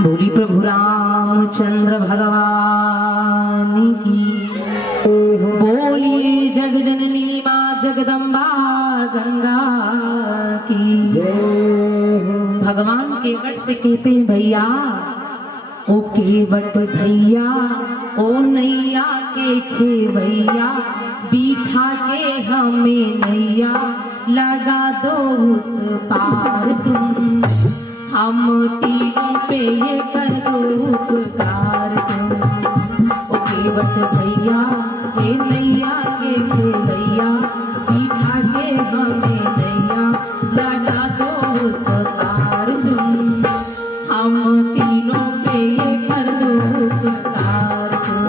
बोली प्रभु रामचंद्र भगवान की, बोली जग जननी माँ जगदम्बा गंगा की। भगवान केवट से कहते हैं भैया, ओ केवट भैया, ओ नैया के खेवैया, बिठा के हमें नैया लगा दो उस पार तुम, हम तीनों पे ये करो उपकार तुम। ओ केवट भैया, ये नैया के खेवैया, बिठा के हमें नैया लगा दो उस पार तुम, हम तीनों पे ये करो उपकार तुम।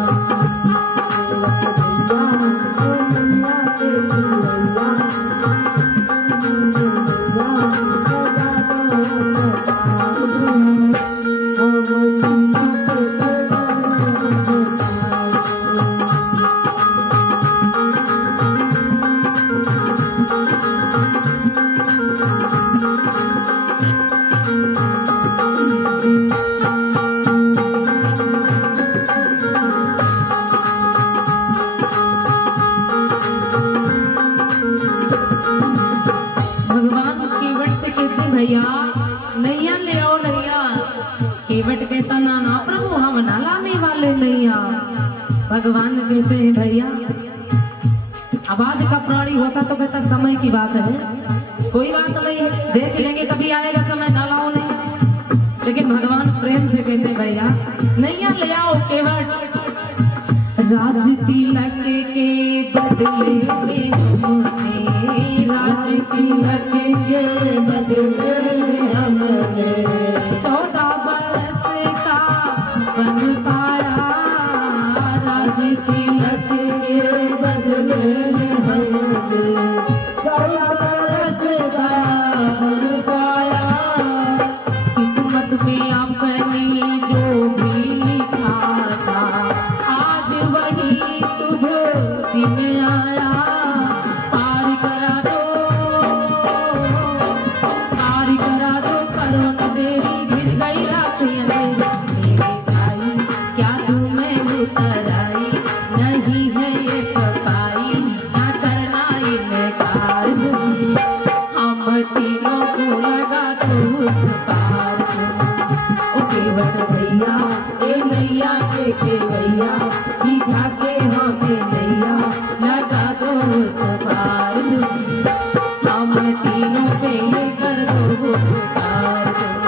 भैया नैया ले आओ नैया। केवट कहता ना ना प्रभु, हम ना लाने वाले नैया। भगवान कहते हैं भैया, आवाज का प्राणी होता तो कहता समय की बात है, कोई बात नहीं है, देख लेंगे कभी आएगा समय, ना लाओ नहीं। लेकिन भगवान प्रेम से कहते भैया नैया ले आओ केवट। राज तिलक के बदले में हमने, राज तिलक के बदले में हमने 14 बरस का बन पाया। राज तिलक के बदले में हमने 14 बरस का बन पाया। किस्मत में अपनी जो भी लिखा था, आज वही शुभ दिन आया। पार करा दो, पार करा दो करुण देवी, गिर गई रात अंधेरी। मेरे भाई क्या तुम्हें उतर आई, नहीं है ये पकाई, ना करना इनकार तुम, हम तीनों को लगा दो उस पार तुम। ओ केवट भैया, ए नैया के खेवैया, बिठा के हमें नैया लगा दो उस पार तुम, हम तीनों पे ये कर दो उपकार तुम।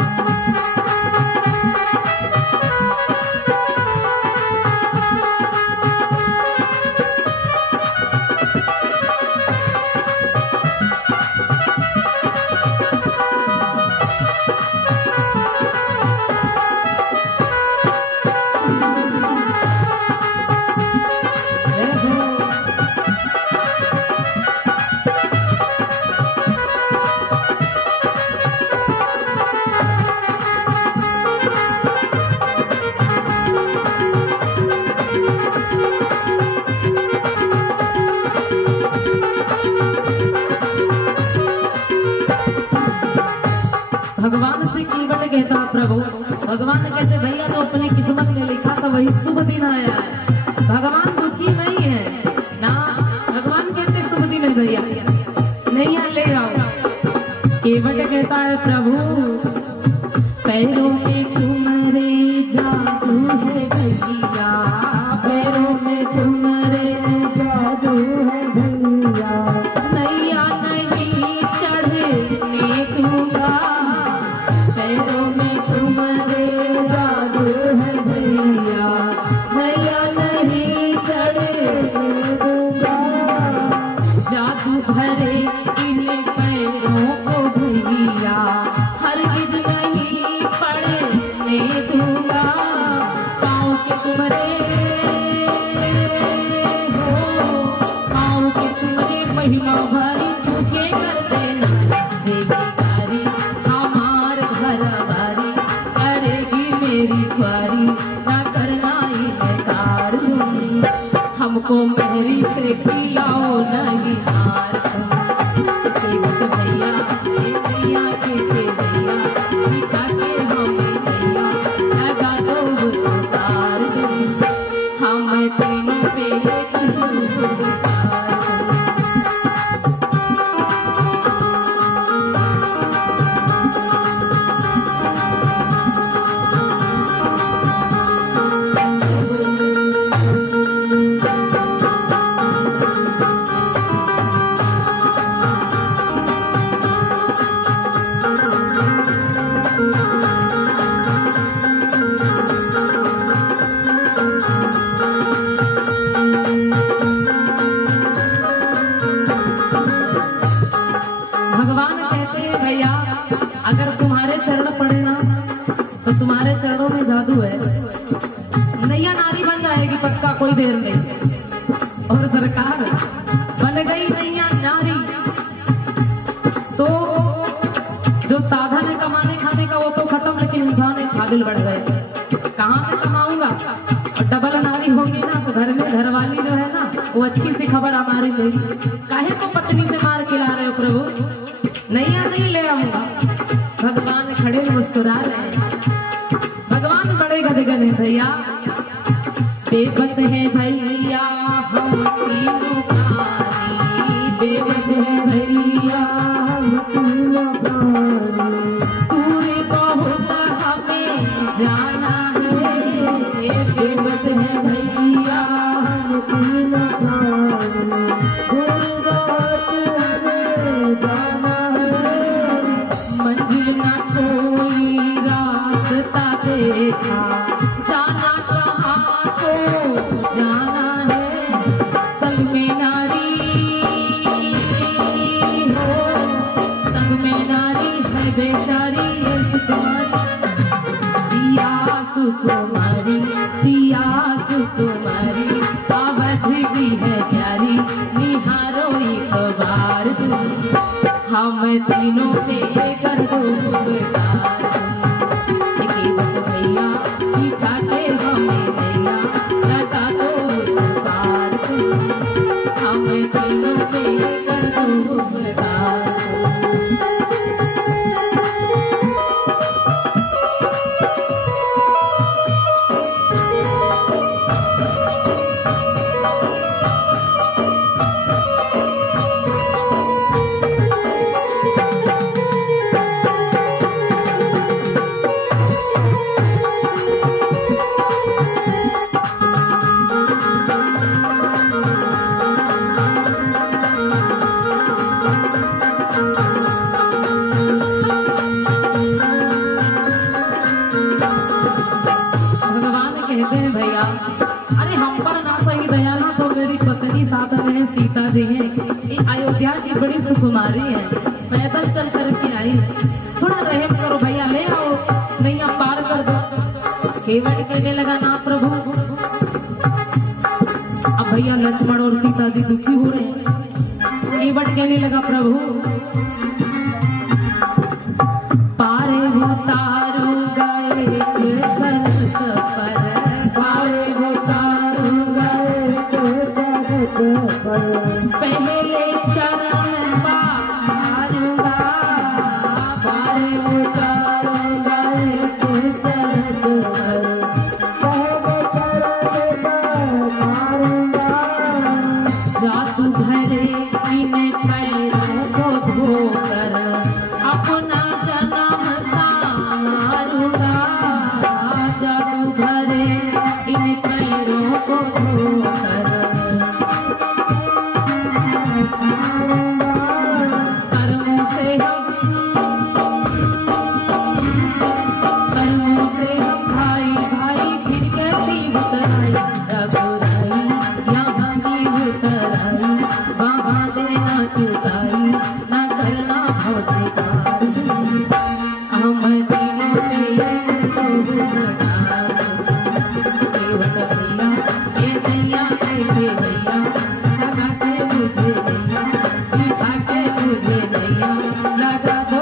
भगवान से केवट कहता प्रभु, भगवान कहते भैया तो अपनी किस्मत में लिखा था वही शुभ दिन आया है। भगवान दुखी नहीं है ना, भगवान कहते शुभ दिन है भैया, नैया ले आओ। केवट कहता है प्रभु, पैरों में तुम्हारे जादू है भैया, पैरों में तुम्हारे जादू है भैया, नैया नहीं चढ़ने दूंगा, पैरों में तुम्हारे जादू है भैया, नैया नहीं चढ़ने दूंगा। जादू भरे इन पैरों को भैया, हरगिज नहीं पड़े भैया अगर तुम्हारे चरण पड़े ना तो तुम्हारे चरणों में जादू है, नैया नारी बन जाएगी पक्का, कोई देर नहीं। और सरकार बन गई नैया नारी तो जो साधन है कमाने खाने का वो तो खत्म, लेकिन इंसान एक काबिल बढ़ गए। कहाँ से कमाऊंगा? और डबल नारी होगी ना तो घर में घरवाली जो है ना वो अच्छी सी खबर हमारी लेगी, काहे को पत्नी से मार खिला रहे हो प्रभु, नैया नहीं ले आऊंगा। भगवान खड़े मुस्कुरा रहे, भगवान बड़े गदगद है भैया, बेबस है भैया हम तीनों प्राणी, बेबस है भैया हम तीनों प्राणी, तूने बहुत हमें जाना है, बेबस है भैया हम तीनों प्राणी, मंजिल ना कोई रास्ता देखा, जाना कहाँ को जाना है, संग में नारी हो, संग में नारी है बेचारी है सुकुमारी, सिया सुकुमारी, सिया सुकुमारी, अवध भी है प्यारी, निहारो एक बार हम तीनों पे कर दो उपकार, भैया दिखाते हमें भैया लगा दो उपकार, हम तीनों पे कर दो उपकार। भगवान कहते हैं भैया अरे हम पर ना सही दया ना तो मेरी पत्नी साथ में सीता जी हैं, ये अयोध्या की बड़ी सुकुमारी है, पैदल चल करके आई, थोड़ा रहम करो भैया, ले आओ नैया पार कर दो। केवट कहने लगा ना प्रभु, अब भैया लक्ष्मण और सीता जी दुखी हो रहे हैं, केवट कहने लगा प्रभु पारे उतारूंगा एक सरस पर, पारे उतारूंगा एक सरस पर, पहले चरण पखारूंगा, पारे उतारूंगा एक सरस पर, पहले चरण पखारूंगा, जादू भरे इन पैरों को धोकर अपना जन्म सारूंगा, जादू भरे इन पैरों को धोकर कर्मों से हम भाई भाई फिर कैसी उतराई, रघुराई यहाँ भी उतराई, वहाँ देना चुकाई ना करना भव से कार, हम तीनों पे तो उतार, केवट भैया ये दैया कैसे भैया लगा के तुझे दैया, दिखा के तुझे दैया लगा दो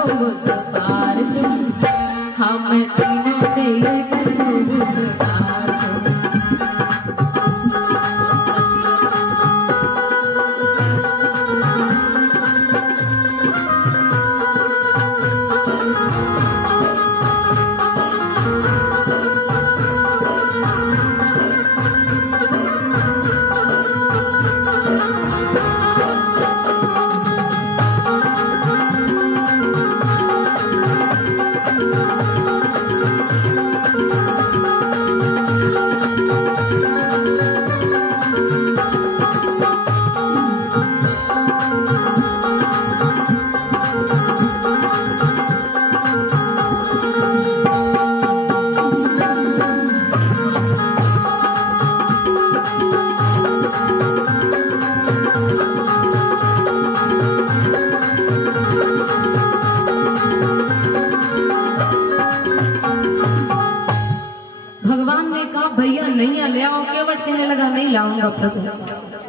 केवट कहने लगा नहीं लाऊंगा प्रभु।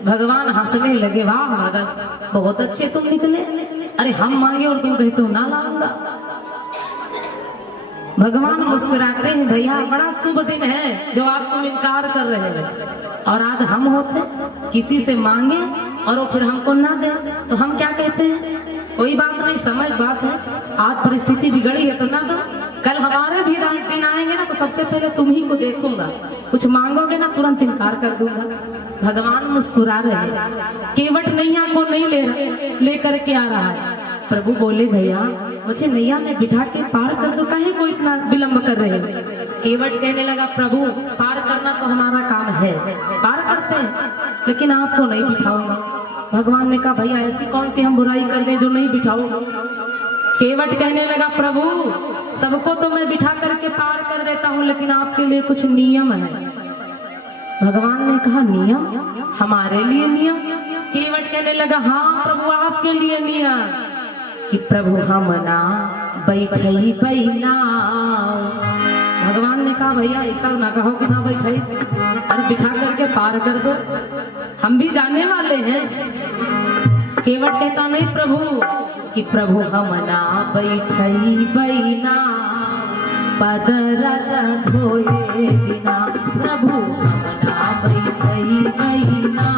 भगवान हंसने लगे, वाह मगन बहुत अच्छे तुम निकले, अरे हम मांगे और तुम कहते हो ना लाऊंगा। भगवान मुस्कुराते हैं, भैया बड़ा शुभ दिन है जो आप तुम इनकार कर रहे हो, और आज हम होते किसी से मांगे और वो फिर हमको ना दे तो हम क्या कहते हैं, कोई बात नहीं, समझ बात है, आज परिस्थिति बिगड़ी है तो ना दो, कल हमारे भी दिन आएंगे ना तो सबसे पहले तुम ही को देखूंगा, कुछ मांगोगे ना तुरंत इनकार कर दूंगा। भगवान मुस्कुरा रहे हैं, केवट नैया को नहीं लेकर के आ रहा है। प्रभु बोले, भैया मुझे नैया में बिठा के पार कर दो, काहे को इतना विलंब कर रहे हो। केवट कहने लगा, प्रभु पार करना तो हमारा काम है, पार करते हैं, लेकिन आपको नहीं बिठाऊंगा। भगवान ने कहा, भैया ऐसी कौन सी हम बुराई कर दें जो नहीं बिठाऊंगा। केवट कहने लगा, प्रभु सबको तो मैं बिठा करके पार कर देता हूँ, लेकिन आपके लिए कुछ नियम है। भगवान ने कहा, नियम? हमारे लिए नियम? केवट कहने लगा, हाँ प्रभु आपके लिए नियम, कि प्रभु हम ना बैठई बैना। भगवान ने कहा, भैया ऐसा ना कहो कि ना बैठई, अरे बिठा करके पार कर दो, हम भी जाने वाले हैं। केवट कहता, नहीं प्रभु, कि प्रभु हम ना बैठई बैना, पदरज धोए बिना, प्रभु हम ना बैठई बैना,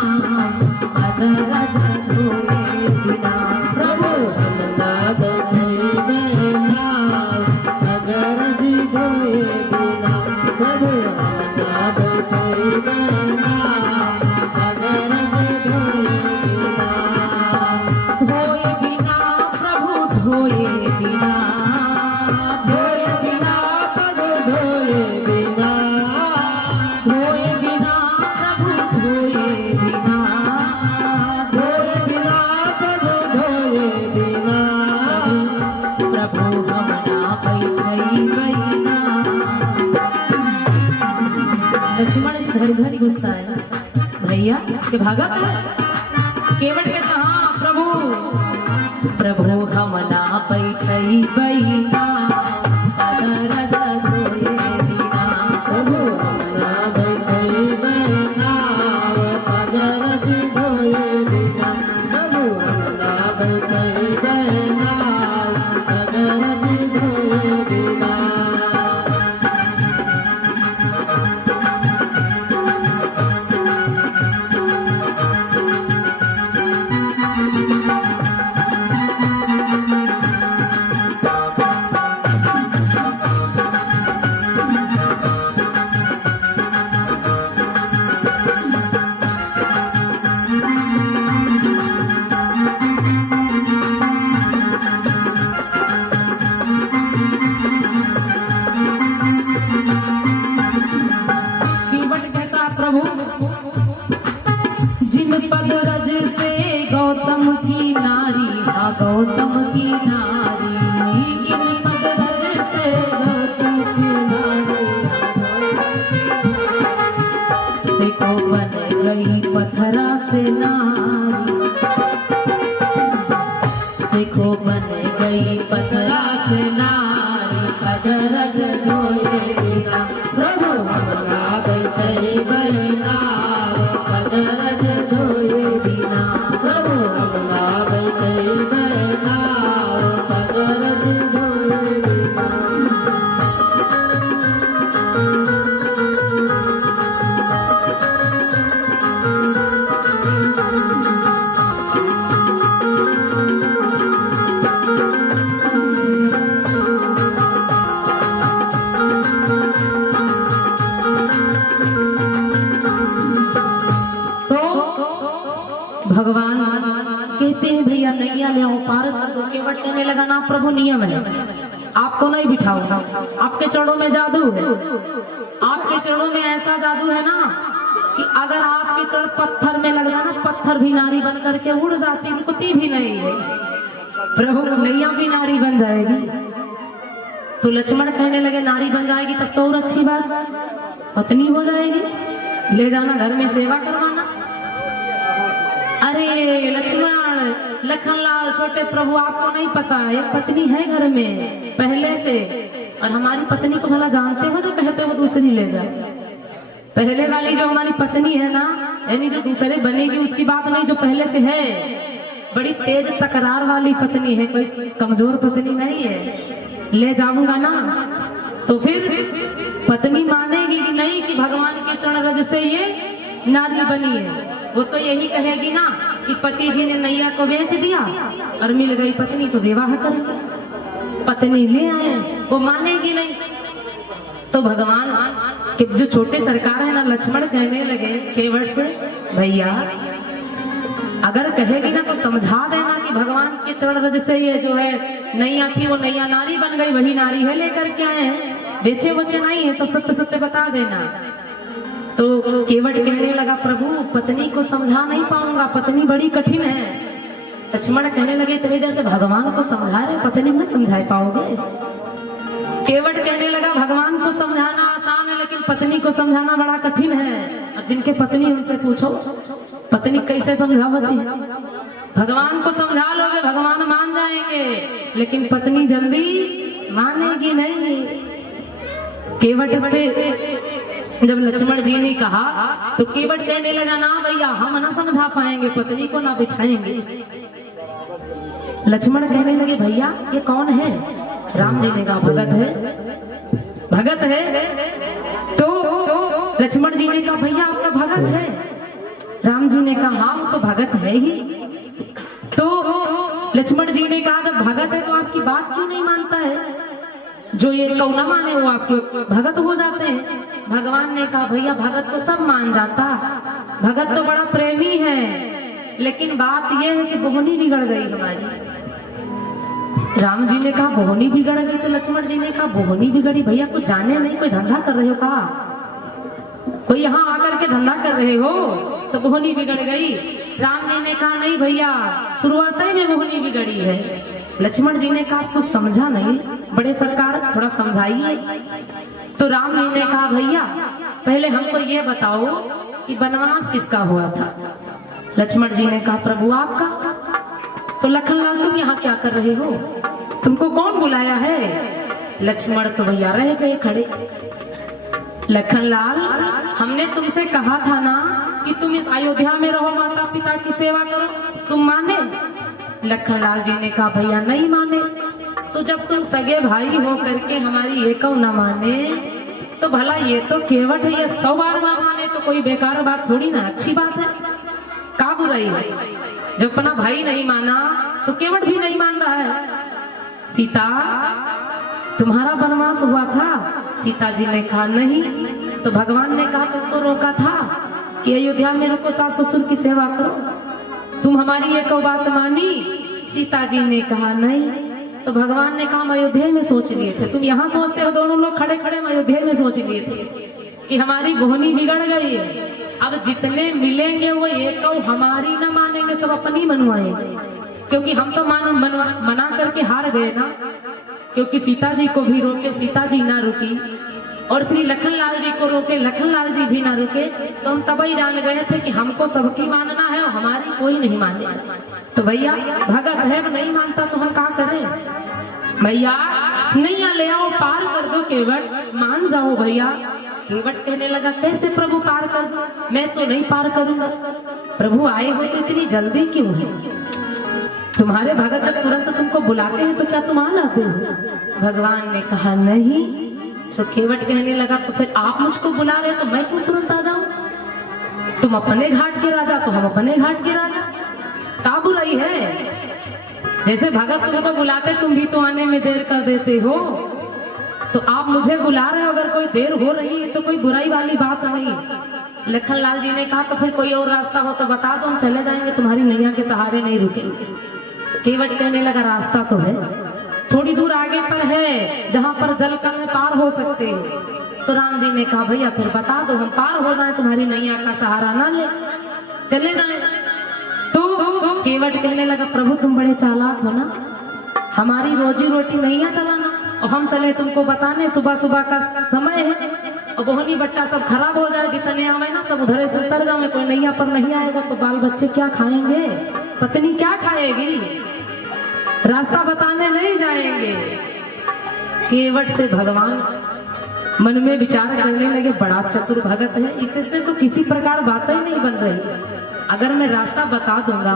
पदरज धोए बिना, प्रभु हम ना बैठई बैना, पदरज धोए बिना, प्रभु हम ना बैठई बैना, पदरज धोए बिना, धोए बिना प्रभु धोए बिना, घर गुस्सा है भैया के भागा है। केवट के कहा, प्रभु प्रभु हम ना बैठई बैना, पदरज धोए बिना, प्रभु हम ना बैठई बैना, पदरज धोए बिना, प्रभु हम ना बैठई बैना, पदरज धोए बिना। गौतम की नारी, मगरज से गौतम की नारी, देखो बन गई पत्थरा से नारी, देखो बन गई पत्थरा से नारी, मगरज धोए बिना, प्रभु हम ना बैठई बैना, मगरज धोए बिना, प्रभु हम ना बैठई बैना, मगरज धोए बिना। भगवान कहते हैं, भैया नैया ले आओ, पार कर दो। केवट कहने लगा, ना प्रभु नियम है, आपको नहीं बिठाऊंगा, आपके चरणों में जादू है, आपके चरणों में ऐसा जादू है ना कि अगर आपके चरण पत्थर में लग जाए ना, पत्थर भी नारी बन करके उड़ जाती, रुकती भी नहीं है, प्रभु नैया भी नारी बन जाएगी। तो लक्ष्मण कहने लगे, नारी बन जाएगी तब तो और अच्छी बात, पत्नी हो जाएगी, ले जाना घर में सेवा करवाना। अरे लक्ष्मण, लखनलाल, छोटे प्रभु, आपको नहीं पता, एक पत्नी है घर में पहले से, और हमारी पत्नी को भला जानते हो जो कहते हो दूसरी ले जाए। पहले वाली जो हमारी पत्नी है ना, यानी जो दूसरे बनेगी उसकी बात नहीं, जो पहले से है बड़ी तेज तकरार वाली पत्नी है, कोई कमजोर पत्नी नहीं है। ले जाऊंगा ना तो फिर पत्नी मानेगी कि नहीं कि भगवान के चरण रज से ये नारी बनी है। वो तो यही कहेगी ना कि पति जी ने नैया को बेच दिया और मिल गई पत्नी तो विवाह कर लिया, पत्नी ले आए, वो मानेगी नहीं। तो भगवान के जो छोटे सरकार है ना, लक्ष्मण कहने लगे केवट से, भैया अगर कहेगी ना तो समझा देना कि भगवान के चरण रज से ये जो है नैया थी वो नैया नारी बन गई, वही नारी है, लेकर के आए हैं, बेचे बचे नहीं है, सब सत्य सत्य बता देना। तो केवट कहने लगा, प्रभु पत्नी को समझा नहीं पाऊंगा, पत्नी बड़ी कठिन है। लक्ष्मण कहने लगे, इतनी देर से भगवान को समझा रहे, पत्नी में समझा पाओगे? केवट कहने लगा, भगवान को समझाना आसान है लेकिन पत्नी को समझाना बड़ा कठिन है। अब जिनके पत्नी उनसे पूछो पत्नी कैसे समझावती है। भगवान को समझा लोगे भगवान मान जाएंगे, लेकिन पत्नी जल्दी मानेगी नहीं। केवट से जब लक्ष्मण जी ने कहा तो केवट कहने लगा, ना भैया हम ना समझा पाएंगे, पत्नी को ना बिठाएंगे। लक्ष्मण कहने लगे, भैया ये कौन है? राम जी ने कहा, भगत है, भगत है। तो लक्ष्मण जी ने कहा, भैया आपका भगत है? राम जी ने कहा, हाँ वो तो भगत है ही। तो लक्ष्मण जी ने कहा, जब भगत है तो आपकी बात क्यों नहीं मानता है? जो ये कौ न माने वो आपके भगत हो जाते हैं। भगवान ने कहा, भैया भगत तो सब मान जाता, भगत तो बड़ा प्रेमी है, लेकिन बात यह है कि बोहनी बिगड़ गई हमारी। राम जी ने कहा, बोहनी बिगड़ गई? तो लक्ष्मण जी ने कहा, बोहनी बिगड़ी? भैया कुछ जाने नहीं, कोई धंधा कर रहे हो कहा? कोई यहाँ आकर के धंधा कर रहे हो तो बोहनी बिगड़ गई? राम जी ने कहा, नहीं भैया शुरुआत में बोहनी बिगड़ी है। लक्ष्मण जी ने कहा, कुछ समझा नहीं, बड़े सरकार थोड़ा समझाइए। तो राम जी ने कहा, भैया पहले हमको ये बताओ कि वनवास किसका हुआ था? लक्ष्मण जी ने कहा, प्रभु आपका। तो लखनलाल तुम यहाँ क्या कर रहे हो? तुमको कौन बुलाया है? लक्ष्मण तो भैया रह गए खड़े। लखनलाल हमने तुमसे कहा था ना कि तुम इस अयोध्या में रहो, माता पिता की सेवा करो, तुम माने? लखनलाल जी ने कहा, भैया नहीं माने। तो जब तुम सगे भाई हो करके हमारी एक न माने तो भला ये तो केवट है, ये 100 बार ना माने तो कोई बेकार बात थोड़ी ना, अच्छी बात है, का बुराई है? जब अपना भाई नहीं माना तो केवट भी नहीं मान रहा है। सीता तुम्हारा वनवास हुआ था? सीता जी ने कहा नहीं। तो भगवान ने कहा, तुमको रोका था कि अयोध्या में रुको, सास ससुर की सेवा करो, तुम हमारी एक बात मानी? सीता जी ने कहा नहीं। तो भगवान ने कहा, हम अयोध्या में सोच लिए थे, तुम यहाँ सोचते हो, दोनों लोग खड़े खड़े हम अयोध्या में सोच लिए थे कि हमारी बोहनी बिगड़ गई है। अब जितने मिलेंगे वो एक हमारी ना मानेंगे, सब अपनी मनवाएंगे, क्योंकि हम तो मना करके हार गए ना। क्योंकि सीता जी को भी रोके, सीता जी ना रुकी, और श्री लखनलाल जी को रोके, लखनलाल जी भी ना रुके, तो हम तब ही जान गए थे कि हमको सबकी मानना है और हमारी कोई नहीं माने। तो भैया भगत है, नहीं मानता तो हम क्या करें? भैया नैया ले आओ, पार कर दो, केवट मान जाओ भैया। केवट कहने लगा, कैसे प्रभु पार कर दो? मैं तो नहीं पार करूंगा। प्रभु आए हो तो इतनी जल्दी क्यों है? तुम्हारे भगत जब तुरंत तुमको बुलाते हैं तो क्या तुम आ जाते हो? भगवान ने कहा नहीं। तो केवट कहने लगा, तो फिर आप मुझको बुला रहे तो मैं क्यों तुरंत आ जाऊं? तुम अपने घाट के राजा तो हम अपने घाट के राजा, का बुराई है? जैसे भगत तुमको बुलाते, तुम भी तो आने में देर कर देते हो, तो आप मुझे बुला रहे हो, अगर कोई देर हो रही है तो कोई बुराई वाली बात नहीं। लखनलाल जी ने कहा, तो फिर कोई और रास्ता हो तो बता दो, हम चले जाएंगे, तुम्हारी नैया के सहारे नहीं रुकेंगे। केवट कहने लगा, रास्ता तो है, थोड़ी दूर आगे पर है जहां पर जल कर में पार हो सकते हो। तो राम जी ने कहा, भैया फिर बता दो, हम पार हो जाए, तुम्हारी नैया का सहारा ना ले, चले जाए। तो केवट कहने लगा, प्रभु तुम बड़े चालाक हो ना, हमारी रोजी रोटी नैया चलाना और हम चले तुमको बताने, सुबह सुबह का समय है और बोहनी बट्टा सब खराब हो जाए, जितने आवे ना सब उधर से उतर जाए, कोई नैया पर नहीं आएगा तो बाल बच्चे क्या खाएंगे, पत्नी क्या खाएगी, रास्ता बताने नहीं जाएंगे। केवट से भगवान मन में विचार करने लगे, बड़ा चतुर भगत है, इससे तो किसी प्रकार बातें ही नहीं बन रही। अगर मैं रास्ता बता दूंगा,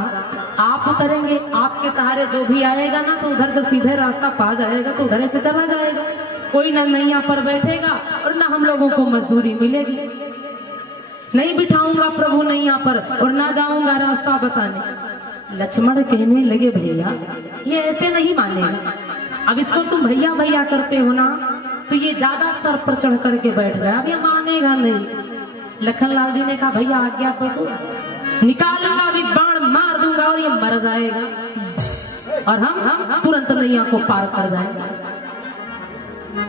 आप उतरेंगे, आपके सहारे जो भी आएगा ना, तो उधर जब सीधे रास्ता पा जाएगा तो उधर से चला जाएगा, कोई ना नैया पर बैठेगा और ना हम लोगों को मजदूरी मिलेगी। नहीं बिठाऊंगा प्रभु नैया पर और ना जाऊंगा रास्ता बताने। लक्ष्मण कहने लगे, भैया ये ऐसे नहीं मानेगा। अब इसको तुम भैया भैया करते हो ना, तो ये ज्यादा सर पर चढ़ करके बैठ गया, अब ये मानेगा नहीं। लखनलाल जी ने कहा, भैया आज्ञा तो तू, निकालूंगा अभी बाण मार दूंगा और ये मर जाएगा और हम तुरंत नैया को पार कर जाएंगे।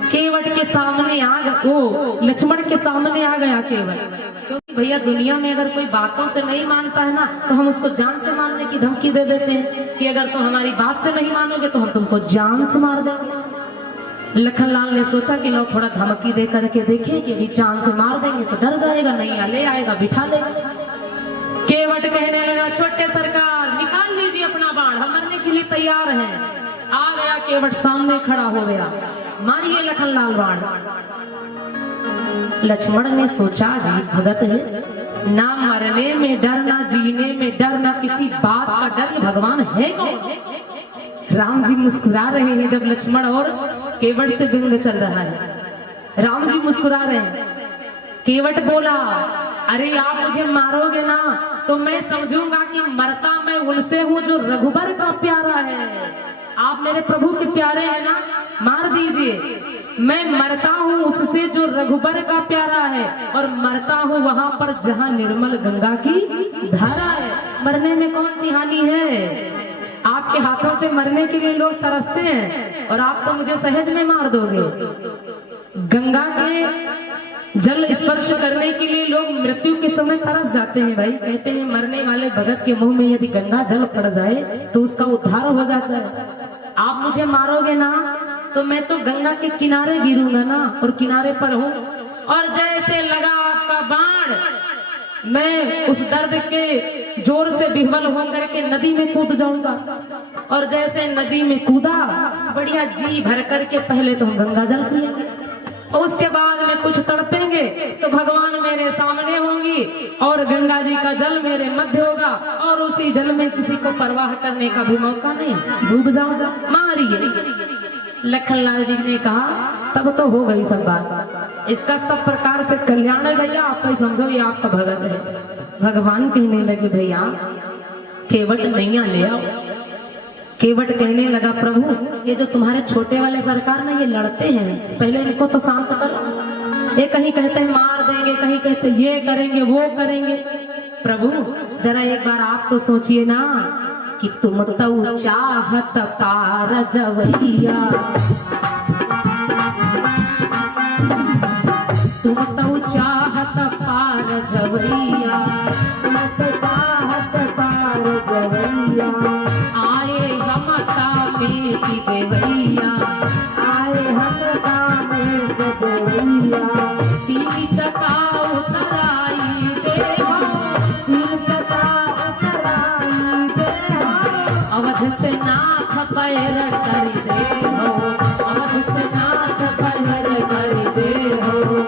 केवट के सामने आ गया, वो लक्ष्मण के सामने आ गया केवट, क्योंकि भैया दुनिया में अगर कोई बातों से नहीं मानता है ना, तो हम उसको जान से मारने की धमकी दे देते हैं कि अगर तुम हमारी बात से नहीं मानोगे तो हम तुमको जान से मार देंगे। लखनलाल ने सोचा कि लो थोड़ा धमकी दे करके देखें कि अभी जान से मार देंगे तो डर जाएगा, नैया ले आएगा, बिठा लेगा। केवट कहने लगा, छोटे सरकार निकाल लीजिए अपना बाण, हम मरने के लिए तैयार हैं। आ गया केवट, सामने खड़ा हो गया, मारिए लखनलाल बाण। लक्ष्मण ने सोचा, जी भगत है, ना मरने में डर, ना जीने में डर, ना किसी बात का डर, ये भगवान है कौन? राम जी मुस्कुरा रहे हैं जब लक्ष्मण और केवट से व्यंग चल रहा है। राम जी मुस्कुरा रहे हैं। केवट बोला, अरे आप मुझे मारोगे ना तो मैं समझूंगा कि मरता मैं उनसे हूँ जो रघुबर का प्यारा है। आप मेरे प्रभु के प्यारे हैं ना, मार दीजिए। मैं मरता हूँ उससे जो रघुबर का प्यारा है, और मरता हूँ वहां पर जहाँ निर्मल गंगा की धारा है। मरने में कौन सी हानि है? आपके हाथों से मरने के लिए लोग तरसते हैं और आप तो मुझे सहज में मार दोगे। गंगा के जल स्पर्श करने के लिए लोग मृत्यु के समय तरस जाते हैं। भाई कहते हैं मरने वाले भगत के मुंह में यदि गंगा जल पड़ जाए तो उसका उद्धार हो जाता है। आप मुझे मारोगे ना तो मैं तो गंगा के किनारे गिरूंगा ना, और किनारे पर हूँ, और जैसे लगा आपका बाण, मैं उस दर्द के जोर से विह्वल होकर के नदी में कूद जाऊंगा। और जैसे नदी में कूदा, बढ़िया जी भर करके पहले तो हम गंगा जल पिएंगे, और उसके बाद में कुछ तड़पेंगे तो भगवान मेरे सामने होंगी और गंगा जी का जल मेरे मध्य होगा, और उसी जल में किसी को परवाह करने का भी मौका नहीं, डूब जाऊंगा, मारिए। लखनलाल जी ने कहा, तब तो हो गई सब बात, इसका सब प्रकार से कल्याण है भैया, आप ही समझो ये आपका भगत है। भगवान कहने लगे, भैया केवट नैया ले आओ। केवट कहने लगा, प्रभु ये जो तुम्हारे छोटे वाले सरकार ना, ये लड़ते हैं, पहले इनको तो शांत करो। ये कहीं कहते हैं मार देंगे, कहीं कहते ये करेंगे वो करेंगे। प्रभु जरा एक बार आप तो सोचिए ना कि तुम तो चाहत पार जवैया, तुम तो चाहत पार जवैया, तुम तो चाहत पार जवैया, आए हम कामे की देवैया, आए हम कामे की देवैया, पीठ का उतराई दे हो, पीठ का उतराई दे हो, अवध से नाथ पैर कर दे हो, अवध से नाथ पैर कर दे हो।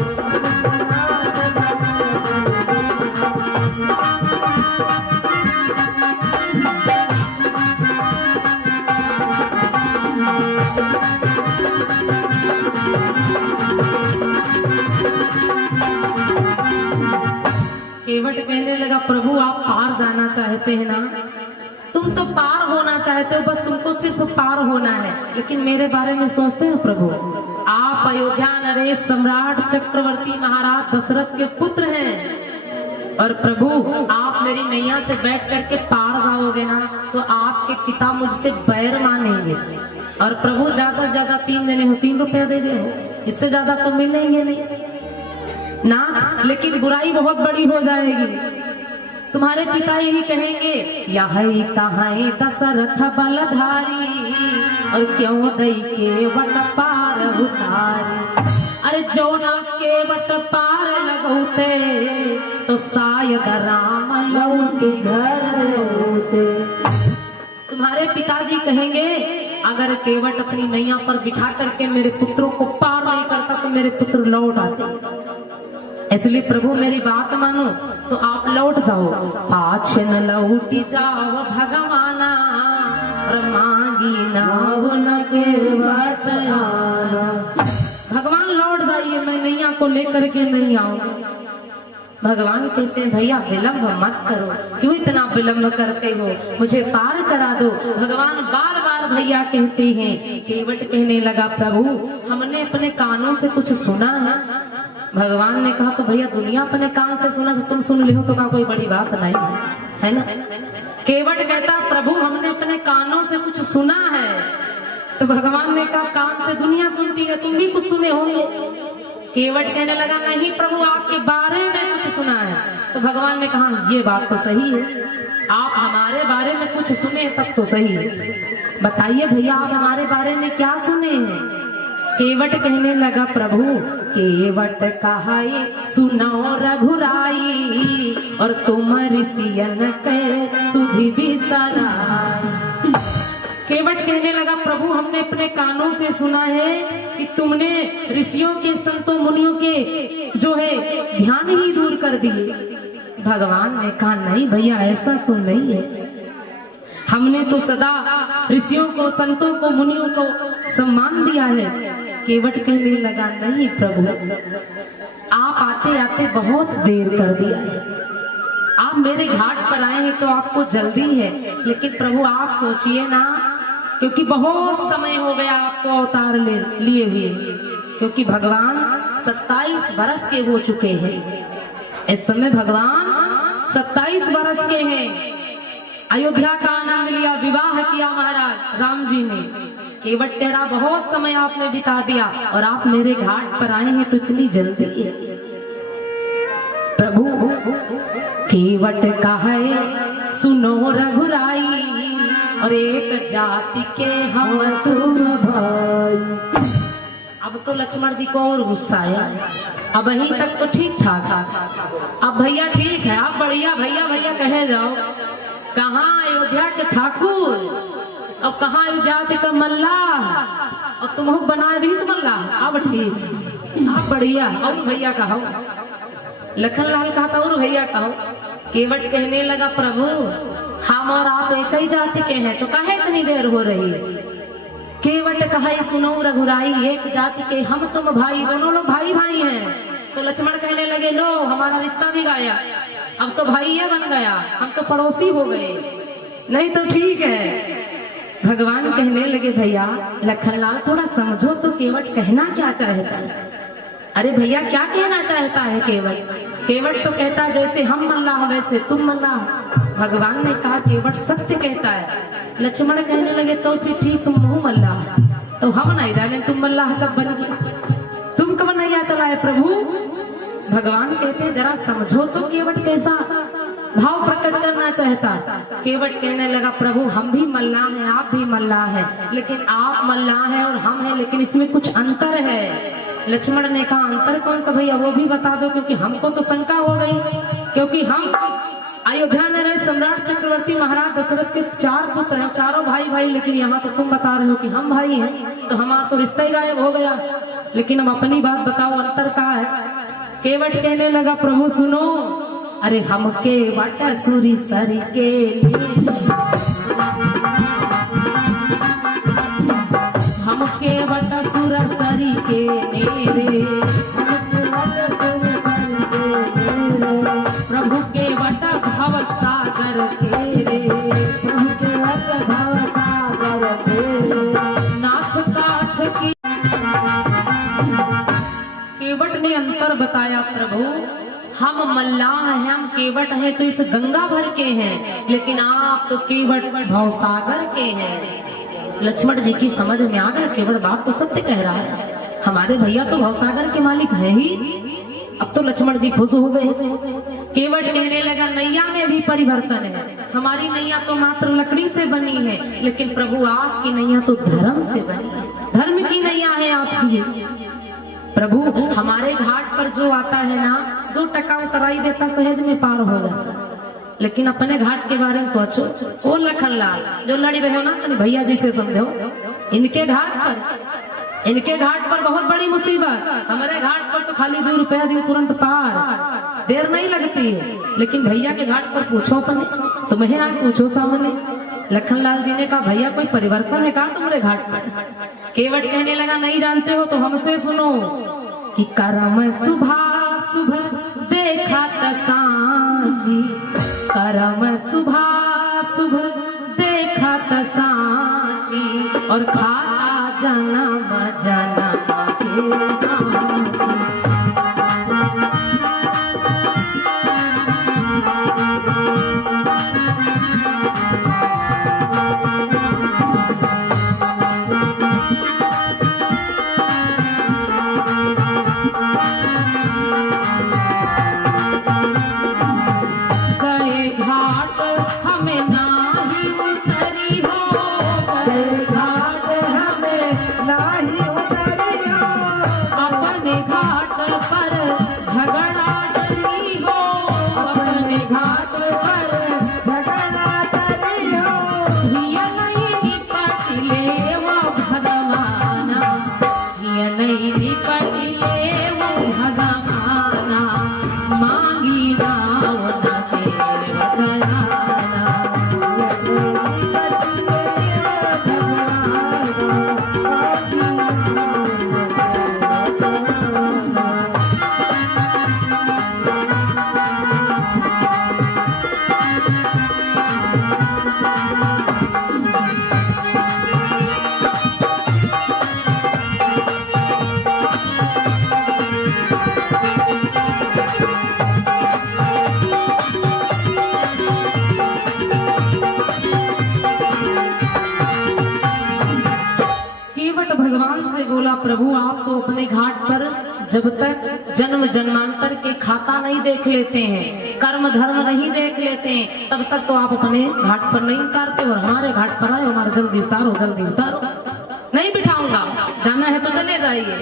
केवट कहने लगा, प्रभु आप पार जाना चाहते हैं ना, तुम तो पार होना चाहते हो, बस तुमको सिर्फ पार होना है, लेकिन मेरे बारे में सोचते हो प्रभु? आप अयोध्या नरेश सम्राट चक्रवर्ती महाराज दशरथ के पुत्र हैं, और प्रभु आप मेरी नैया से बैठ करके पार जाओगे ना तो आपके पिता मुझसे बैर मानेंगे। और प्रभु ज्यादा से ज्यादा 3 जने हो, 3 रुपया दे दे, इससे ज्यादा तो मिलेंगे नहीं ना, लेकिन बुराई बहुत बड़ी हो जाएगी। तुम्हारे पिता यही कहेंगे, यही कहाँ दशरथ बलधारी, और क्यों दई के वट पार उतारी। अरे जो ना के वट पार लगौते तो शायद राम लौटे घर होते। तुम्हारे पिताजी कहेंगे, अगर केवट अपनी नैया पर बिठा करके मेरे पुत्रों को पार नहीं करता तो मेरे पुत्र लौट आते, इसलिए प्रभु मेरी बात मानो तो आप लौट जाओ। पाछ न लौटी जाओ भगवाना, और मांगी नावन के वट आना। भगवान लौट जाइए, मैं नैया को लेकर के नहीं आऊंगा। भगवान कहते हैं भैया विलंब मत करो, क्यों इतना विलंब करते हो, मुझे पार करा दो। भगवान बार बार भैया कहते हैं। केवट कहने लगा प्रभु हमने अपने कानों से कुछ सुना है। भगवान ने कहा तो भैया दुनिया अपने कान से सुना, तो तुम सुन लियो तो का कोई बड़ी बात नहीं है ना। केवट कहता प्रभु हमने अपने कानों से कुछ सुना है। तो भगवान ने कहा कान से दुनिया सुनती है, तुम भी कुछ सुने होंगे। केवट कहने लगा नहीं प्रभु आपके बारे में कुछ सुना है। तो भगवान ने कहा ये बात तो सही है, आप हमारे बारे में कुछ सुने तब तो सही है, बताइए भैया आप हमारे बारे में क्या सुने हैं। केवट कहने लगा प्रभु केवट कहाई सुनो रघुराई, और तुम ऋषियन के सुधि बिसराई। केवट कहने लगा प्रभु हमने अपने कानों से सुना है कि तुमने ऋषियों के संतों मुनियों के जो है ध्यान ही दूर कर दिए। भगवान ने कहा नहीं भैया ऐसा तो नहीं है, हमने तो सदा ऋषियों को संतों को मुनियों को सम्मान दिया है। केवट कहने लगा नहीं प्रभु आप आते आते बहुत देर कर दिया है, आप मेरे घाट पर आए हैं तो आपको जल्दी है, लेकिन प्रभु आप सोचिए ना, क्योंकि बहुत समय हो गया आपको अवतार लिए हुए, क्योंकि भगवान 27 बरस के हो चुके हैं। इस समय भगवान 27 बरस के हैं। अयोध्या का आनंद लिया, विवाह किया महाराज राम जी ने। केवट कह रहा बहुत समय आपने बिता दिया और आप मेरे घाट पर आए हैं तो इतनी जल्दी है। प्रभु केवट कहे सुनो रघुराई, और एक जाति के हम तुम भाई। अब तो लक्ष्मण जी को और गुस्सा आया। अब वहीं तक तो ठीक ठाक था, अब भैया ठीक है, आप बढ़िया भैया भैया कहे जाओ। कहाँ अयोध्या के ठाकुर, अब कहाँ जाति का मल्लाह, और तुम बना दी मल्लाह। अब ठीक आप बढ़िया और भैया कहो। लखनलाल कहा था और भैया कहो। केवट कहने लगा प्रभु हम और आप एक ही जाति के हैं तो काहे इतनी देर हो रही है। केवट कहे सुनो रघुराई एक जाति के हम तुम भाई, दोनों लोग भाई भाई हैं। तो लक्ष्मण कहने लगे लो हमारा रिश्ता भी गया, अब तो भाई ये बन गया, हम तो पड़ोसी हो गए, नहीं तो ठीक है। भगवान कहने लगे भैया लखनलाल थोड़ा समझो तो केवट कहना क्या चाहता है। अरे भैया क्या कहना चाहता है केवट। केवट तो कहता है जैसे हम मल्लाह वैसे तुम मल्लाह। भगवान ने कहा केवट सत्य कहता है। लक्ष्मण कहने लगे तो फिर ठीक तुम मुँह मल्लाह, तो हम नहीं जाने तुम मल्लाह कब बन गया, तुम कब नैया चलाए प्रभु। भगवान कहते हैं जरा समझो तो केवट कैसा भाव प्रकट करना चाहता। केवट कहने लगा प्रभु हम भी मल्लाह हैं आप भी मल्लाह हैं, लेकिन आप मल्लाह हैं और हम हैं, लेकिन इसमें कुछ अंतर है। लक्ष्मण ने कहा अंतर कौन सा भैया वो भी बता दो, क्योंकि हमको तो शंका हो गई, क्योंकि हम अयोध्या में रहे सम्राट चक्रवर्ती महाराज दशरथ के 4 पुत्र हैं, चारों भाई भाई, लेकिन यहाँ तो तुम बता रहे हो कि हम भाई हैं, तो हमारा तो रिश्ता ही गायब हो गया। लेकिन अब अपनी बात बताओ अंतर क्या है। केवट कहने लगा प्रभु सुनो, अरे हम केवट सूरी सरी के लिए, हम केवट सुर सरी के मेरे, प्रभु केवट भव सागर तेरे, प्रभु केवट भव सागर तेरे, नाथ काठ की। केवट ने अंतर बताया प्रभु हम मल्लाह हैं हम केवट हैं तो इस गंगा भर के हैं, लेकिन आप तो केवट भवसागर के हैं। लक्ष्मण जी की समझ में आ गया केवट बात तो सत्य कह रहा है, हमारे भैया तो भवसागर के मालिक हैं ही। अब तो लक्ष्मण जी खुश हो गए। केवट कहने लगा नैया में भी परिवर्तन है, हमारी नैया तो मात्र लकड़ी से बनी है, लेकिन प्रभु आपकी नैया तो धर्म से बनी है, धर्म की नैया है आपकी। प्रभु हमारे घाट पर जो आता है ना 2 टका उतराई देता सहज में पार हो जाता, लेकिन अपने घाट के बारे में सोचो। ओ लखनलाल जो लड़ी रहे हो ना तनी भैया जी से समझो, इनके घाट पर इनके घाट पर बहुत बड़ी मुसीबत, हमारे घाट पर तो खाली 2 रुपया दियो तुरंत पार, देर नहीं लगती है। लेकिन भैया के घाट पर पूछो अपने, तुम्हें आज पूछो सामने। लखनलाल जी ने कहा भैया कोई परिवर्तन है कहा तुम्हारे घाट पर? केवट कहने लगा नहीं जानते हो तो हमसे सुनो कि करम सुबह सुबह देखा तसाजी, करम सुबह सुबह देखा तसाजी, और खाता जन्म जन्म के नाम। प्रभु आप तो अपने घाट पर जब तक जन्म जन्मांतर के खाता नहीं देख लेते हैं, कर्म धर्म नहीं देख लेते हैं, तब तक तो आप अपने घाट पर नहीं उतारते। और हमारे घाट पर आए, हमारे जल्दी उतारो जल्दी उतारो, नहीं बिठाऊंगा, जाना है तो चले जाइए।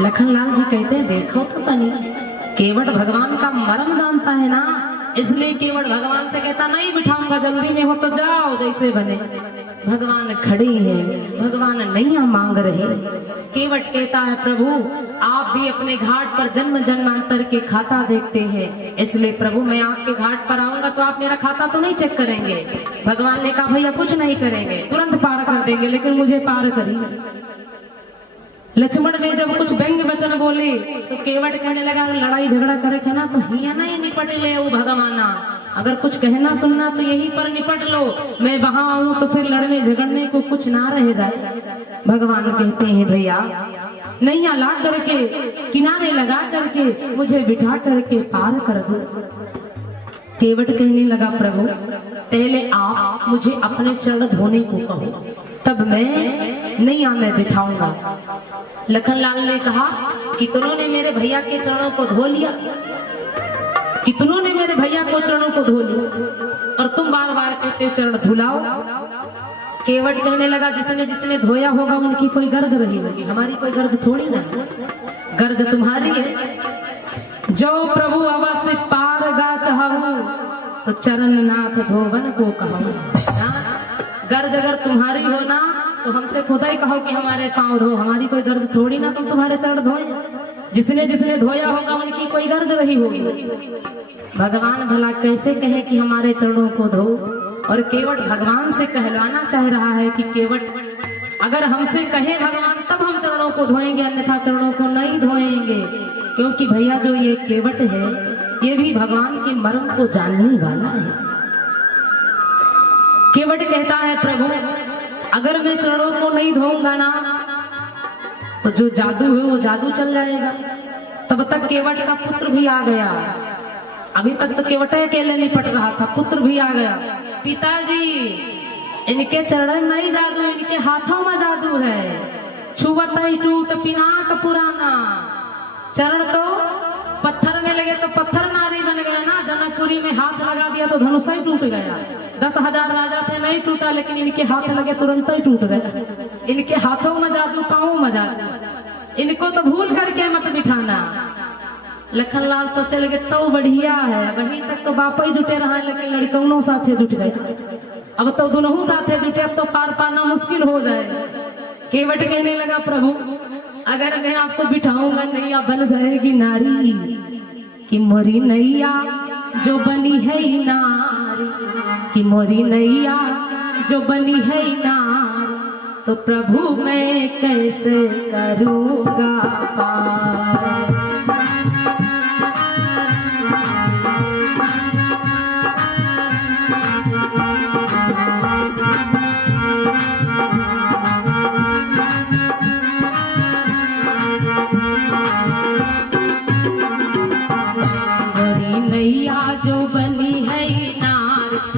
लखनलाल जी कहते हैं देखो तो तनी, केवट भगवान का मर्म जानता है ना, इसलिए केवट भगवान से कहता नहीं बिठाऊंगा, जल्दी में हो तो जाओ जैसे बने। भगवान खड़े हैं, भगवान नैया मांग रहे। केवट कहता है प्रभु आप भी अपने घाट पर जन्म जन्मांतर के खाता देखते हैं, इसलिए प्रभु मैं आपके घाट पर आऊंगा तो आप मेरा खाता तो नहीं चेक करेंगे। भगवान ने कहा भैया कुछ नहीं करेंगे, तुरंत पार कर देंगे, लेकिन मुझे पार करिए। लक्ष्मण ने जब कुछ व्यंग्य वचन बोले तो केवट कहने लगा लड़ाई झगड़ा करे थे ना तो हिया नहीं निपट ले वो भगवाना, अगर कुछ कहना सुनना तो यहीं पर निपट लो, मैं वहां आऊं तो फिर लड़ने झगड़ने को कुछ ना रह जाए। भगवान कहते हैं भैया नैया ला करके किनारे लगा करके मुझे बिठा करके पार कर दो। केवट कहने लगा प्रभु पहले आप मुझे अपने चरण धोने को कहो, तब मैं नैया में बिठाऊंगा। लखनलाल ने कहा कितनों ने मेरे भैया के चरणों को धो लिया, कितनों ने मेरे भैया को चरणों को धो लिया, और तुम बार बार कहते हो चरण धुलाओ। केवट कहने लगा जिसने जिसने धोया होगा उनकी कोई गर्ज रही होगी, हमारी कोई गर्ज थोड़ी ना, गर्ज तुम्हारी है। जो प्रभु अवश्य पार गा चाहूं तो चरण नाथ धोवन को कहूं। गर्ज अगर तुम्हारी हो ना तो हमसे खुदा ही कहो कि हमारे पांव धो, हमारी कोई गर्ज थोड़ी ना तुम तुम्हारे चरण धोए। जिसने जिसने धोया होगा उनकी कोई गर्ज रही होगी। भगवान भला कैसे कहे कि हमारे चरणों को धो, और केवट भगवान से कहलाना चाह रहा है कि केवट अगर हमसे कहे भगवान तब हम चरणों को धोएंगे, अन्यथा चरणों को नहीं धोएंगे। क्योंकि भैया जो ये केवट है ये भी भगवान के मर्म को जानने वाला है। केवट कहता है प्रभु अगर मैं चरणों को नहीं धोऊंगा ना तो जो जादू है वो जादू चल जाएगा। तब तक केवट का पुत्र भी आ गया, अभी तक तो केवट अकेले निपट रहा था, पुत्र भी आ गया। पिताजी इनके चरण में नहीं जादू, इनके हाथों में जादू है। छुवत ही टूट पिनाक पुराना, चरण तो पत्थर में लगे तो पत्थर नारी बन गया ना, जनकपुरी में हाथ लगा दिया तो धनुष ही टूट गया। 10,000 राजा थे नहीं टूटा, लेकिन इनके हाथ लगे तुरंत ही टूट गया। इनके हाथों में जादू, पाँव में जादू, इनको तो भूल करके मत बिठाना। लखनलाल सोचे लगे तो बढ़िया है, वहीं तक तो बापा ही जुटे रहा, लेकिन लड़कौनों साथे जुट गए। अब तो दोनों साथे जुटे, अब तो पार पाना मुश्किल हो जाए। केवट कहने लगा प्रभु अगर मैं आपको बिठाऊंगा नैया बन जाएगी नारी कि मोरी नैया जो बनी है नारी कि मोरी नैया जो बनी है नारी तो प्रभु मैं कैसे करूँगा पार।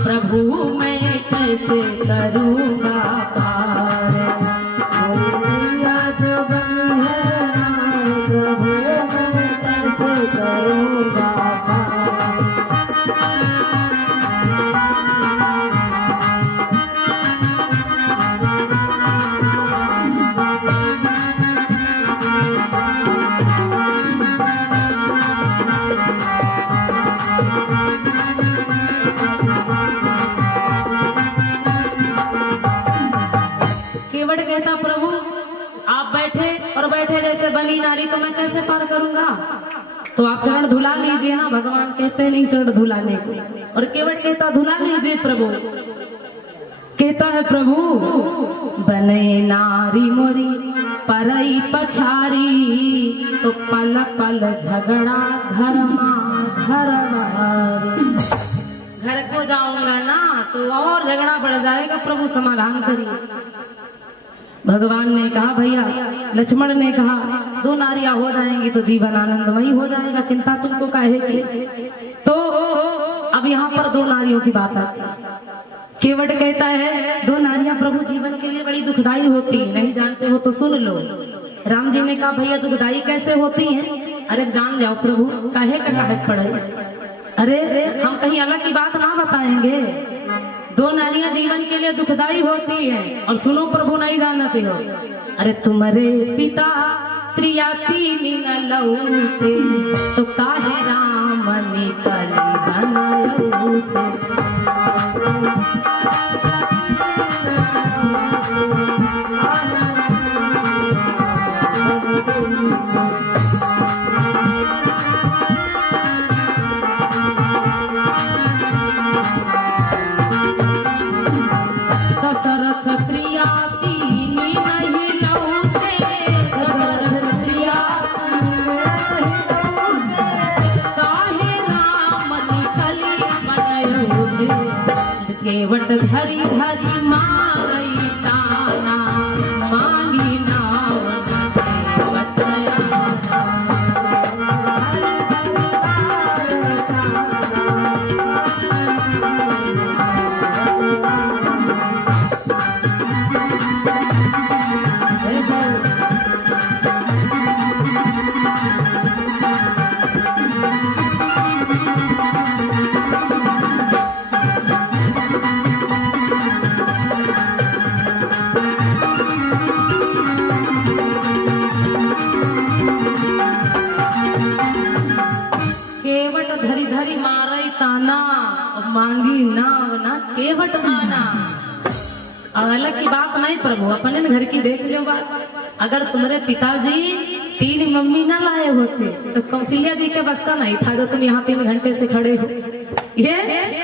प्रभु मैं कैसे करूँगा पार। नैया जो बनी है प्रभु मैं कैसे करूँगा पार। कहता प्रभु आप बैठे और बैठे जैसे बली नारी तो मैं कैसे पार करूंगा। तो आप चरण धुला लीजिए ना, भगवान कहते नहीं चरण धुलाने को। और केवट कहता धुला लीजिए प्रभु। कहता है प्रभु बने नारी मोरी परई पछारी तो पल पल झगड़ा घर घर को जाऊंगा ना तो और झगड़ा बढ़ जाएगा, प्रभु समाधान करिए। भगवान ने कहा भैया, लक्ष्मण ने कहा दो नारियां हो जाएंगी तो जीवन आनंदमयी हो जाएगा, चिंता तुमको काहे की। तो अब यहाँ पर दो नारियों की बात आती है। केवट कहता है दो नारियां प्रभु जीवन के लिए बड़ी दुखदाई होती है, नहीं जानते हो तो सुन लो। राम जी ने कहा भैया दुखदाई कैसे होती हैं? अरे जान जाओ प्रभु, काहे का काहे पड़े। अरे हम कहीं अलग की बात ना बताएंगे। दो नारियां जीवन के लिए दुखदाई होती है और सुनो प्रभु नहीं जानते हो। अरे तुम्हारे पिता त्रिया तीन न लौटे तो काहे राम निकली बनौते। केवट धरी धरी मारई ताना मांगी नाव मांगी नाव ना केवट आना। अलग की बात नहीं प्रभु, अपने घर की देख लो बात। अगर तुम्हारे पिताजी 3 मम्मी ना लाए होते तो कौशल्या जी के बस का नहीं था जो तुम यहाँ 3 घंटे से खड़े हो। ये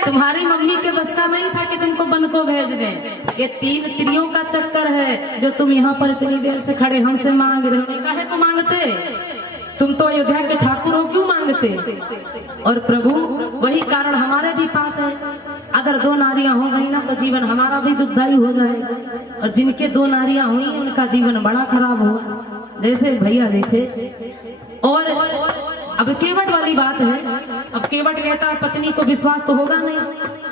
तुम्हारी मम्मी के बस का नहीं था कि तुमको बन को भेज दें। ये 3 स्त्रियों का चक्कर है जो तुम यहाँ पर इतनी देर से खड़े हमसे मांग रहे हो। काहे को मांगते? तुम तो अयोध्या के ठाकुर हो, क्यों मांगते? और प्रभु वही कारण हमारे भी पास है। अगर 2 नारियां हो गई ना तो जीवन हमारा भी दुखदाई हो जाएगा। और जिनके 2 नारियां हुई उनका जीवन बड़ा खराब हुआ, जैसे भैया जी थे। और अब केवट वाली बात है। अब केवट कहता है पत्नी को विश्वास तो होगा नहीं,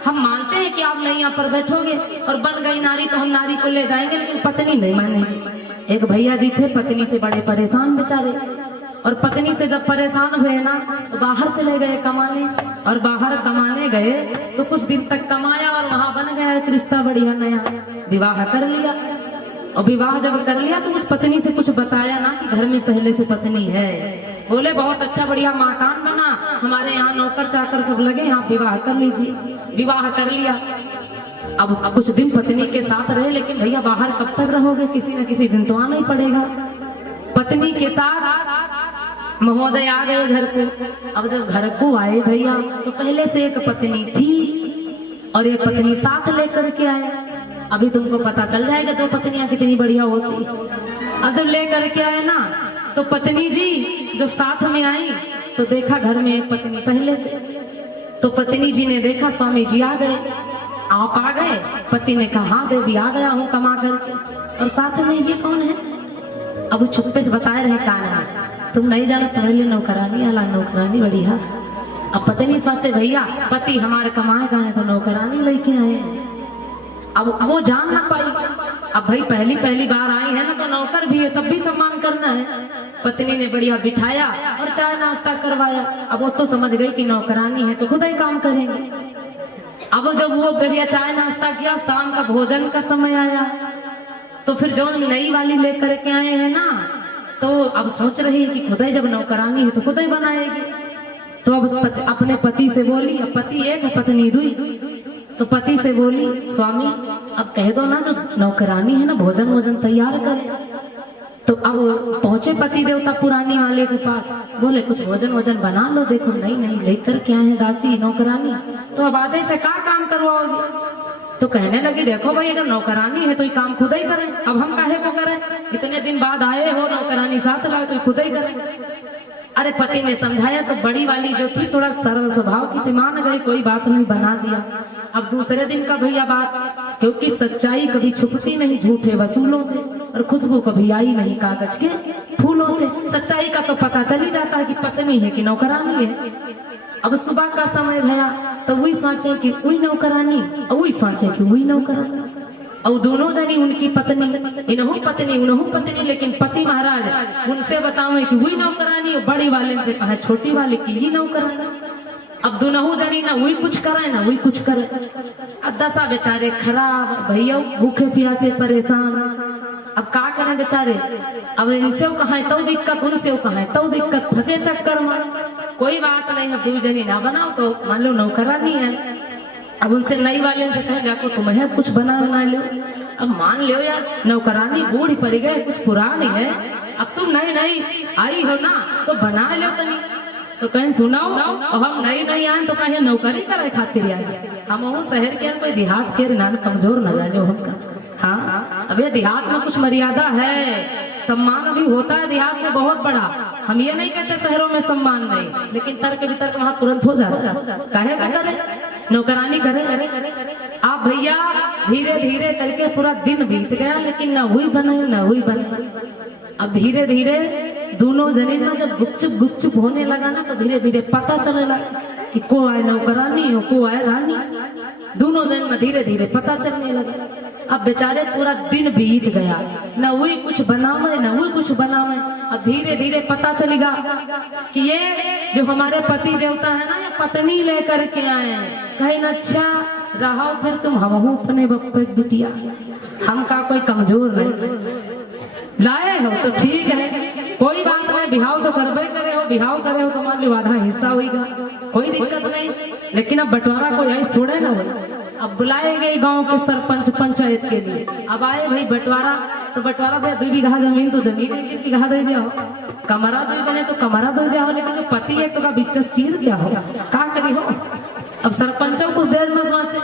हम मानते हैं कि आप नैया पर बैठोगे और बन गई नारी तो हम नारी को ले जाएंगे, लेकिन पत्नी नहीं मानेगी। एक भैया जी थे, पत्नी से बड़े परेशान बेचारे। और पत्नी से जब परेशान हुए ना तो बाहर चले गए कमाने। और बाहर कमाने गए तो कुछ दिन तक कमाया और वहां बन गया एक रिश्ता बढ़िया नया, विवाह कर लिया। और विवाह जब कर लिया तो उस पत्नी से कुछ बताया ना कि घर में पहले से पत्नी है। बोले बहुत अच्छा बढ़िया मकान बना, हमारे यहाँ नौकर चाकर सब लगे, यहाँ विवाह कर लीजिए। विवाह कर लिया। अब कुछ दिन पत्नी के साथ रहे, लेकिन भैया बाहर कब तक रहोगे, किसी न किसी दिन तो आना ही पड़ेगा। पत्नी के साथ महोदय आ गए घर को। अब जब घर को आए भैया तो पहले से एक पत्नी थी और एक पत्नी साथ लेकर के आए। अभी तुमको पता चल जाएगा दो पत्नियां कितनी बढ़िया होती। अब जब लेकर के आए ना तो पत्नी जी जो साथ में आई तो देखा घर में एक पत्नी पहले से। तो पत्नी जी ने देखा स्वामी जी आ गए, आप आ गए। पति ने कहा हाँ देवी आ गया हूँ कमा करके, और साथ में ये कौन है। अब वो चुप्पे से बताए रहे कान में, तुम नहीं जाना तुम्हारे लिए नौकरानी आला, नौकरानी बढ़िया। अब पत्नी सोचे भैया पति हमारे कमाए गए तो नौकरानी लेके आए। अब वो जान ना पाई। अब भाई पहली बार आई है ना तो नौकर भी है तब भी सम्मान करना है। पत्नी ने बढ़िया बिठाया और चाय नाश्ता करवाया। अब वो तो समझ गई कि नौकरानी है तो खुद ही काम करेंगे। अब जब वो बढ़िया चाय नाश्ता किया, शाम का भोजन का समय आया तो फिर जो नई वाली लेकर के आए हैं ना तो अब सोच रही है कि खुद ही जब नौकरानी है तो खुद ही बनाएगी। तो अब अपने पति से बोली, अब पति एक है पत्नी दुई, तो पति से बोली स्वामी अब कह दो ना जो नौकरानी है ना भोजन तैयार करे। तो अब पहुंचे पति देवता पुरानी वाले के पास, बोले कुछ भोजन बना लो, देखो नहीं लेकर क्या है दासी नौकरानी, तो अब आज से क्या काम करवाओगे। तो कहने लगी देखो भाई अगर नौकरानी है तो ये काम खुद ही करें, अब हम काहे को करें, इतने दिन बाद आए हो नौकरानी साथ लाओ तो खुद ही करें। अरे पति ने समझाया तो बड़ी वाली जो थी थोड़ा सरल स्वभाव की थी, मान गई कोई बात नहीं बना दिया। अब दूसरे दिन का भैया बात, क्योंकि सच्चाई कभी छुपती नहीं झूठे वसूलों से, और खुशबू कभी आई नहीं कागज के फूलों से। सच्चाई का तो पता चल ही जाता है कि पत्नी है कि नौकरानी है। अब सुबह का समय भैया तो वही सोचे कि वही नौकरानी, और वही सोचे कि वही नौकरानी, और दोनों जनी उनकी पत्नी, इनहू पत्नी, लेकिन पति महाराज उनसे बतावे कि वही नौकरानी, बड़ी वाले से कहा छोटी वाले की ही नौकरानी। अब दोनों जनी ना वही कुछ करे ना वही कुछ करे। अब दशा बेचारे खराब, भैया भूखे प्यासे परेशान। अब क्या करें बेचारे, अब इनसे कहा तो दिक्कत, उनसे कहा तो दिक्कत, फंसे चक्कर में। कोई बात नहीं, अब दो जनी ना बनाओ तो मान लो नौकरानी है। अब उनसे नई वाले से कहे देखो तुम्हें कुछ बना लो। अब मान लो यार नौकरानी बूढ़ी पड़ गए, कुछ पुरानी है, अब तुम नई आई हो ना तो बना लो तनी। तो कहीं सुनाओ और हम नई आए तो कहीं नौकरी करे खातिर आए। हम वो शहर के कोई देहात के नान कमजोर न जाने हमका। हाँ अब ये देहात में कुछ मर्यादा है, सम्मान भी होता है देहात में बहुत बड़ा। हम ये नहीं कहते शहरों में सम्मान नहीं, लेकिन तर्क वितर्क वहाँ तुरंत हो जाता है। काहे करे नौकरानी करे। आप भैया धीरे धीरे करके पूरा दिन बीत गया, लेकिन ना हुई बने। अब धीरे धीरे दोनों जने में जब गुपचुप होने लगा ना तो धीरे धीरे पता चलने लगा कि को आए नौकरानी हो को आए रानी। दोनों जन में धीरे धीरे पता चलने लगा। अब बेचारे पूरा दिन बीत गया, न वही कुछ बनावे। अब धीरे धीरे पता चलेगा कि ये जो हमारे पति देवता है ना ये पत्नी लेकर के आए हैं। कहीं न अच्छा रहो फिर तुम हम अपने बप्पे बिटिया, हम का कोई कमजोर नहीं लाए हो तो ठीक है, कोई बात नहीं, बिहाव तो करबे करे हो तो मान लो आधा हिस्सा होगा, कोई दिक्कत नहीं। लेकिन अब बंटवारा कोई ऐसे थोड़े ना हो। अब बुलाए गए गांव के सरपंच पंचायत के लिए, अब आए भाई बंटवारा, तो बंटवारा भैया 2 बीघा जमीन तो जमीन 1 बीघा दे दिया हो, कमरा 2 बने तो कमरा 2 दिया हो, लेकिन जो पति है तो का बिच्चस चीर दिया हो, क्या करी हो। अब सरपंचों कुछ देर में सोचे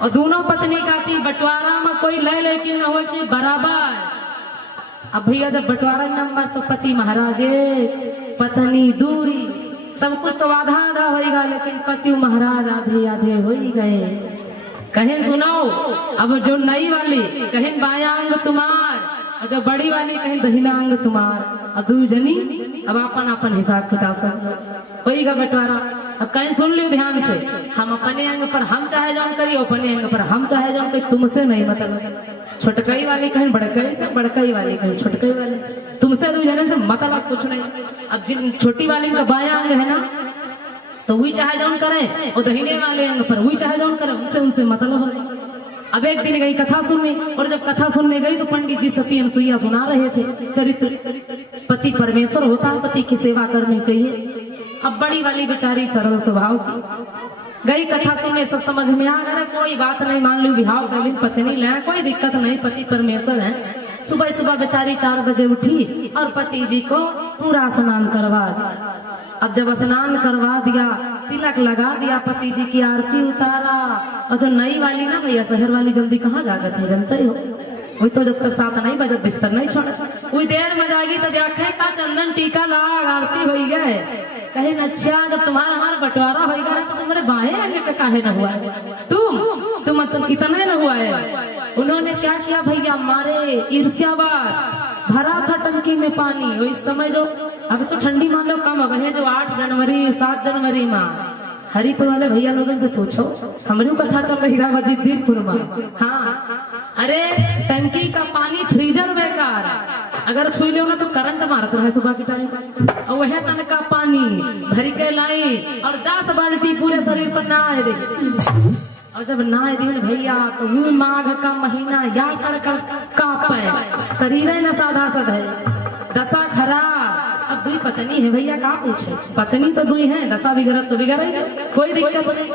और दोनों पत्नी का थी बंटवारा में कोई ले लेकिन हो बराबर। अब भैया जब बंटवारा नंबर तो पति महाराज पत्नी दूरी, सब कुछ तो आधा होगा, लेकिन पति महाराज आधे हो ही गए। कहें सुनाओ, अब जो नई वाली कहें बाया अंग तुम्हार, और जो बड़ी वाली कहें दहिना अंग तुम्हार। अब 2 जनी अब अपन हिसाब किताब समझो होगा बंटवारा। अब कहीं सुन लियो ध्यान से, हम अपने अंग पर हम चाहे जान करिए, अपने अंग पर हम चाहे जान करिए, तुमसे नहीं मतलब। छोटकई वाली कहीं बड़कई से, बड़कई वाली कहीं छोटकई वाली से, तुमसे 2 जने से मतलब कुछ नहीं। अब जिन छोटी वाली का बाया अंग है ना तो वही चाहे जान करें, और दहिने वाले अंग पर वही चाहे जान करें, उनसे मतलब नहीं। अब एक दिन गई कथा सुनने, और जब कथा सुनने गई तो पंडित जी सती अनुसुईया सुना रहे थे चरित्र। पति परमेश्वर होता है, पति की सेवा करनी चाहिए। अब बड़ी वाली बेचारी सरल स्वभाव की गई कथा सुने सब समझ में आ गया, कोई बात नहीं, मान लो बिहाव कर पत्नी ले, कोई दिक्कत नहीं, पति परमेश्वर है। सुबह सुबह बेचारी 4 बजे उठी और पति जी को पूरा स्नान करवा दिया। अब जब स्नान करवा दिया, तिलक लगा दिया, पति जी की आरती उतारा, और जो नई वाली ना भैया, शहर वाली जल्दी कहाँ जागत है, जानते हो, वही तो जब तक 7 नहीं बजे बिस्तर नहीं छोड़, वही देर में जाएगी तो देखे का चंदन टीका लाग आरती हो गए, कहे न अच्छा जब तुम्हारा हमारा बंटवारा होगा तो तुम्हारे बाएं अंग का काहे न हुआ है, तुम इतना न हुआ है। उन्होंने क्या किया भैया, मारे ईर्ष्यावास, भरा था टंकी में पानी। उस समय जो अभी तो ठंडी मान लो कम है, जो 8 जनवरी 7 जनवरी में हरिपुर वाले भैया लोगों से पूछो, हमारी कथा चल रही रहा वजीदपुर में। हाँ, अरे टंकी का पानी फ्रीजर बेकार, अगर छू लो ना तो करंट मारत रहे सुबह के टाइम, और वह तन का पानी भरी के लाई और 10 बाल्टी पूरे शरीर पर नहाए दे। और जब नहाए दिन भैया तो वो माघ का महीना या कड़कड़ कांपे, शरीर न साधा सद है, दशा खराब। अब दुई पत्नी है भैया, का पूछे, पत्नी तो दुई है, दशा बिगड़त तो बिगड़ ही, कोई दिक्कत नहीं।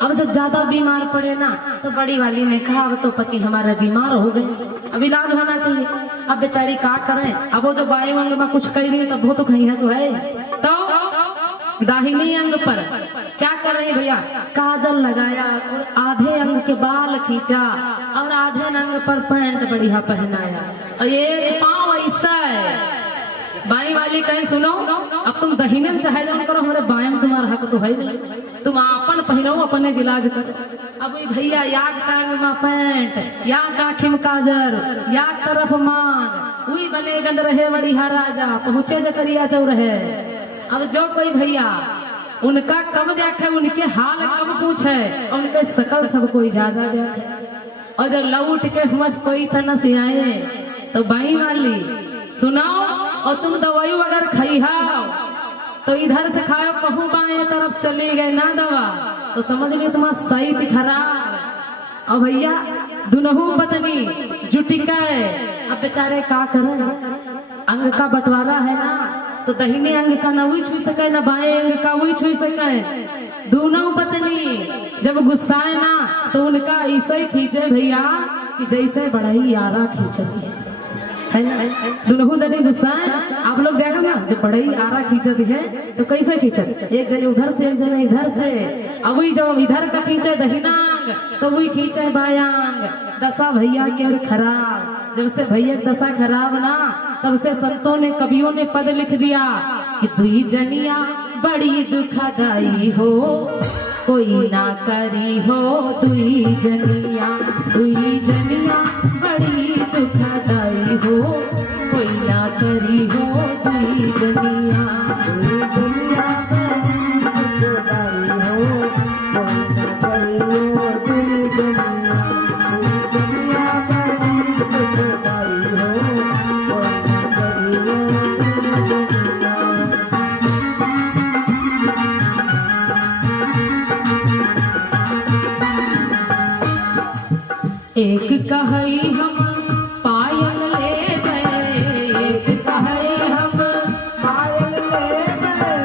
अब जब ज्यादा बीमार पड़े ना तो बड़ी वाली ने कहा अब तो पति हमारे बीमार हो गए, अब इलाज होना चाहिए। अब बेचारी का करें, अब वो जो बाएं अंग में कुछ कह रही है तब वो तो कहीं है सो है, तो दाहिनी अंग पर क्या कर रही भैया, काजल लगाया और आधे अंग के बाल खींचा और आधे अंग पर पैंट बढ़िया पहनाया, और ये पाँव ऐसा है। बाई वाली कहीं सुनो, अब तुम दहीने में चाहे जान करो, हमारे बाएं में तुम्हारा हक तो है नहीं, तुम अपन पहनो अपने इलाज करो। अब भैया याद टांग में पैंट, या काखिम काजर, या तरफ मांग, वही बने गंज रहे बड़ी राजा, पहुंचे जकरिया चौ रहे। अब जो कोई भैया उनका कम देखे, उनके हाल कम पूछे, उनके शकल सब कोई ज्यादा देखे, और जब लौट के हमस कोई तना से आए तो बाई वाली सुनाओ, और तुम दवाई वगैरह खाई हो तो इधर से खाओ, कहूँ बाएं तरफ चली गए ना दवा तो समझ लो तुम्हारा सही खराब। और भैया दुनहु पत्नी जुटिका है, अब बेचारे का करें, अंग का बंटवारा है ना, तो दहिने अंग का ना वही छू सके ना बाएं अंग का वही छू सके। दोनों पत्नी जब गुस्साए ना तो उनका ऐसे ही खींचे भैया कि जैसे बढ़ई यारा खींचती है ना, दोनों जने गुस्सा है। आप लोग देखो ना जब बड़ई आरा खींचत है तो कैसे खींचत, एक जने उधर से एक जने इधर से, अब वही जब इधर का खींचे दहिनांग तो वही खींचे बायांग। दशा भैया के और खराब, जब से भैया दशा खराब ना तब से संतों ने कवियों ने पद लिख दिया कि दुई जनिया बड़ी दुखदाई हो, कोई ना करी हो दुई जनिया, दुई जनिया बड़ी दुखदाई हो, कोई ना करी हो दुई जनिया, दुई जनिया बड़ी दुखदाई हो, कोई ना करी हो दुई जनिया, दुई जनिया बड़ी दुखदाई हो, कोई ना करी हो दुई जनिया। एक कहई हम पायल ले गए, एक कहई हम पायल ले गए,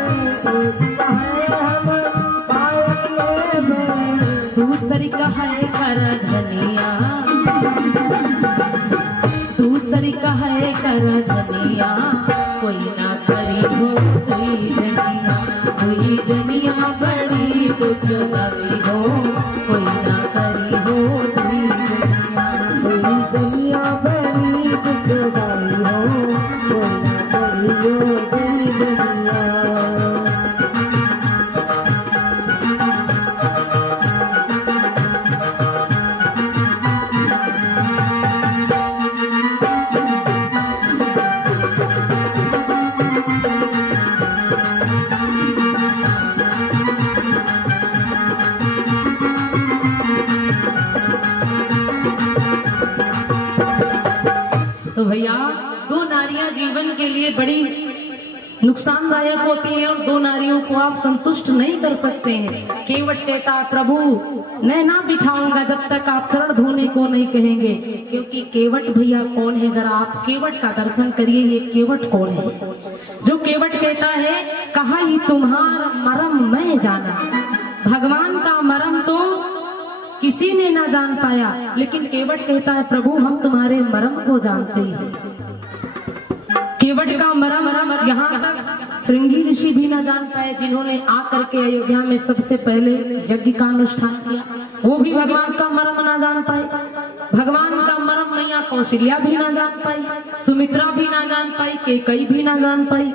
एक कहई हम पायल ले गए, दूसरी कहई कर धनिया, दूसरी कहई कर धनिया, कोई ना करी हो दुई जनिया, दुई जनिया बड़ी दुखदाई हो, कोई ना करी हो दुई जनिया, दुई जनिया बड़ी दुखदाई हो, कोई ना करी हो दुई जनिया। तो भैया दो नारियां जीवन के लिए बड़ी नुकसानदायक होती है, और दो नारियों को आप संतुष्ट नहीं कर सकते हैं। केवट कहता प्रभु मैं ना बिठाऊंगा जब तक आप चरण धोने को नहीं कहेंगे, क्योंकि केवट भैया कौन है, जरा आप केवट का दर्शन करिए। ये केवट कौन है जो केवट कहता है कहा ही तुम्हारा मरम मैं जाना। भगवान का मर्म तो किसी ने ना जान पाया, लेकिन केवट कहता है प्रभु हम तुम्हारे मर्म को जानते हैं। केवट का मर्म यहाँ तक श्रृंगी ऋषि भी ना जान पाए, जिन्होंने आकर के अयोध्या में सबसे पहले यज्ञ का अनुष्ठान किया, वो भी भगवान का मर्म ना जान पाए। भगवान का मर्म मैया कौशल्या भी ना जान पाई, सुमित्रा भी ना जान पाई, कैकेयी भी ना जान पाई,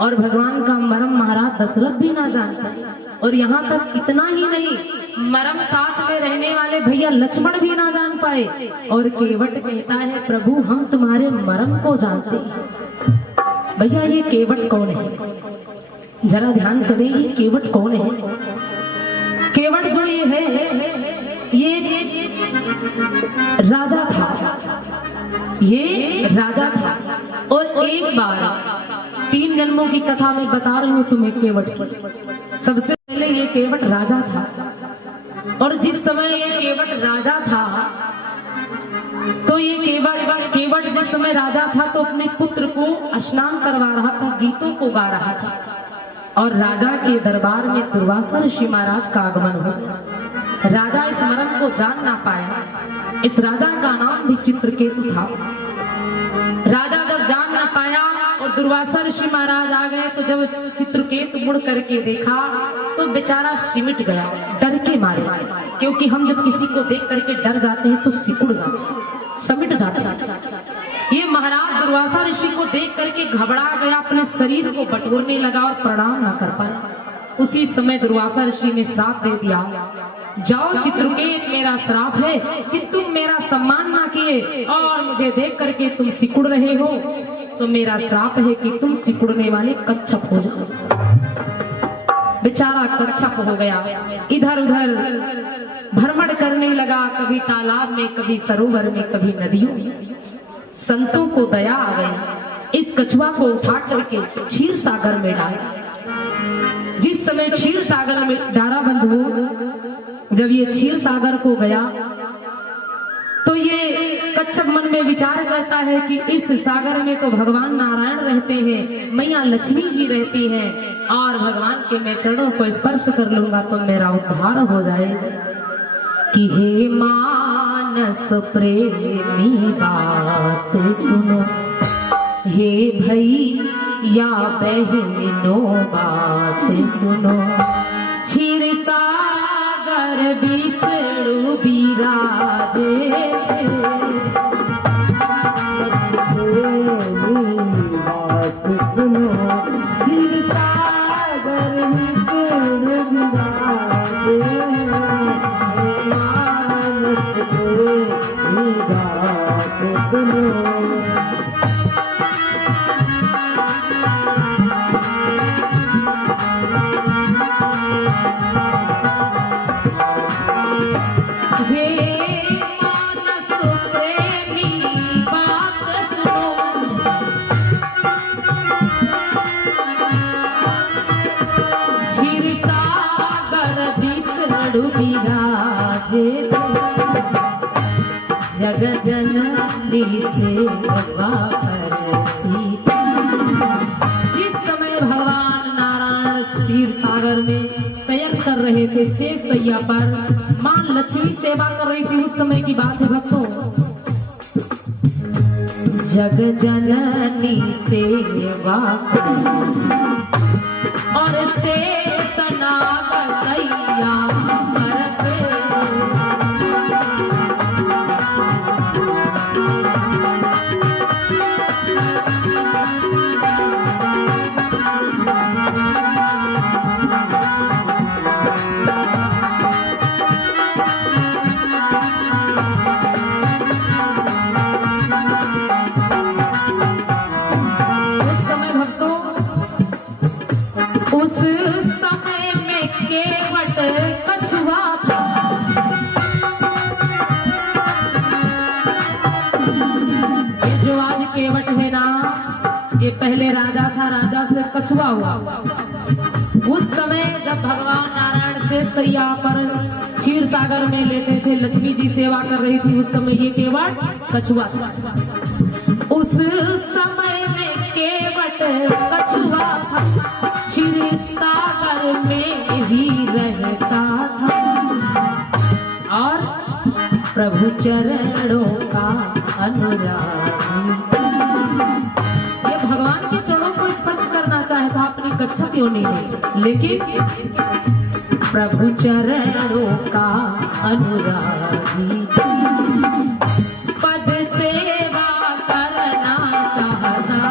और भगवान का मर्म महाराज दशरथ भी ना जान पाए। और यहाँ तक इतना ही नहीं, मर्म साथ में रहने वाले भैया लक्ष्मण भी ना जान पाए। और केवट कहता है प्रभु हम तुम्हारे मर्म को जानते हैं। भैया ये केवट कौन है, जरा ध्यान करें, ये केवट कौन है? केवट जो ये है ये राजा था, ये राजा था। और एक बार 3 जन्मों की कथा में बता रही हूँ तुम्हें केवट की। सबसे पहले ये केवट राजा था, और जिस समय ये केवट राजा था तो ये केवट जिस समय राजा था तो अपने पुत्र को स्नान करवा रहा था, गीतों को गा रहा था। और राजा के दरबार में दुर्वासा ऋषि महाराज का आगमन हुआ। राजा इस मर्म को जान ना पाया। इस राजा का नाम भी चित्रकेतु था। राजा जब जान ना पाया और दुर्वासा ऋषि महाराज आ गए, तो जब चित्रकेतु मुड़ करके देखा तो बेचारा सिमट गया डर के मारे, क्योंकि हम जब किसी को देख करके डर जाते हैं तो सिकुड़ जाते हैं, समिट जाते हैं। ये महाराज दुर्वासा ऋषि को देख करके घबरा गया, अपने शरीर को बटोरने लगा और प्रणाम ना कर पाया। उसी समय दुर्वासा ऋषि ने श्राप दे दिया, जाओ चित्रकेत, मेरा श्राप है कि तुम मेरा सम्मान ना किए और मुझे देख करके तुम सिकुड़ रहे हो, तो मेरा श्राप है कि तुम सिकुड़ने वाले कच्छप हो जाओ। बेचारा कच्छप हो गया, इधर उधर भ्रमण करने लगा, कभी तालाब में, कभी सरोवर में, कभी नदियों में। संतों को दया आ गई, इस कछुआ को उठा करके क्षीर सागर में डाला। जिस समय क्षीर सागर में डारा बंद हो, जब ये क्षीर सागर को गया तो ये कच्छप मन में विचार करता है कि इस सागर में तो भगवान नारायण रहते हैं, मैया लक्ष्मी जी रहती हैं, और भगवान के मैं चरणों को स्पर्श कर लूंगा तो मेरा उद्धार हो जाएगा। कि हे मानस प्रेमी बात सुनो, हे भैया बहनों बात सुनो, क्षीर सागर बिसड़ू बिराजे, बात सुनो, क्षीर सागर बिसड़ू बिराजे, बात सुनो। जग जननी सेवा करती। जिस समय भगवान नारायण क्षीर सागर में शयन कर रहे थे, शेष सैया पर मां लक्ष्मी सेवा कर रही थी, उस समय की बात है भक्तों। जग जननी सेवा और शेष नाग सैया पहले राजा था, राजा से कछुआ हुआ। उस समय जब भगवान नारायण से सैया पर क्षीर सागर में लेते थे, लक्ष्मी जी सेवा कर रही थी, उस समय ये केवट कछुआ था। उस समय में केवट कछुआ था, क्षीर सागर में ही रह चरणों का अनुरागी। ये भगवान के चरणों को स्पर्श करना चाहे तो अपनी कच्छप योनि में, लेकिन प्रभु चरणों का अनुरागी पद सेवा करना चाहता।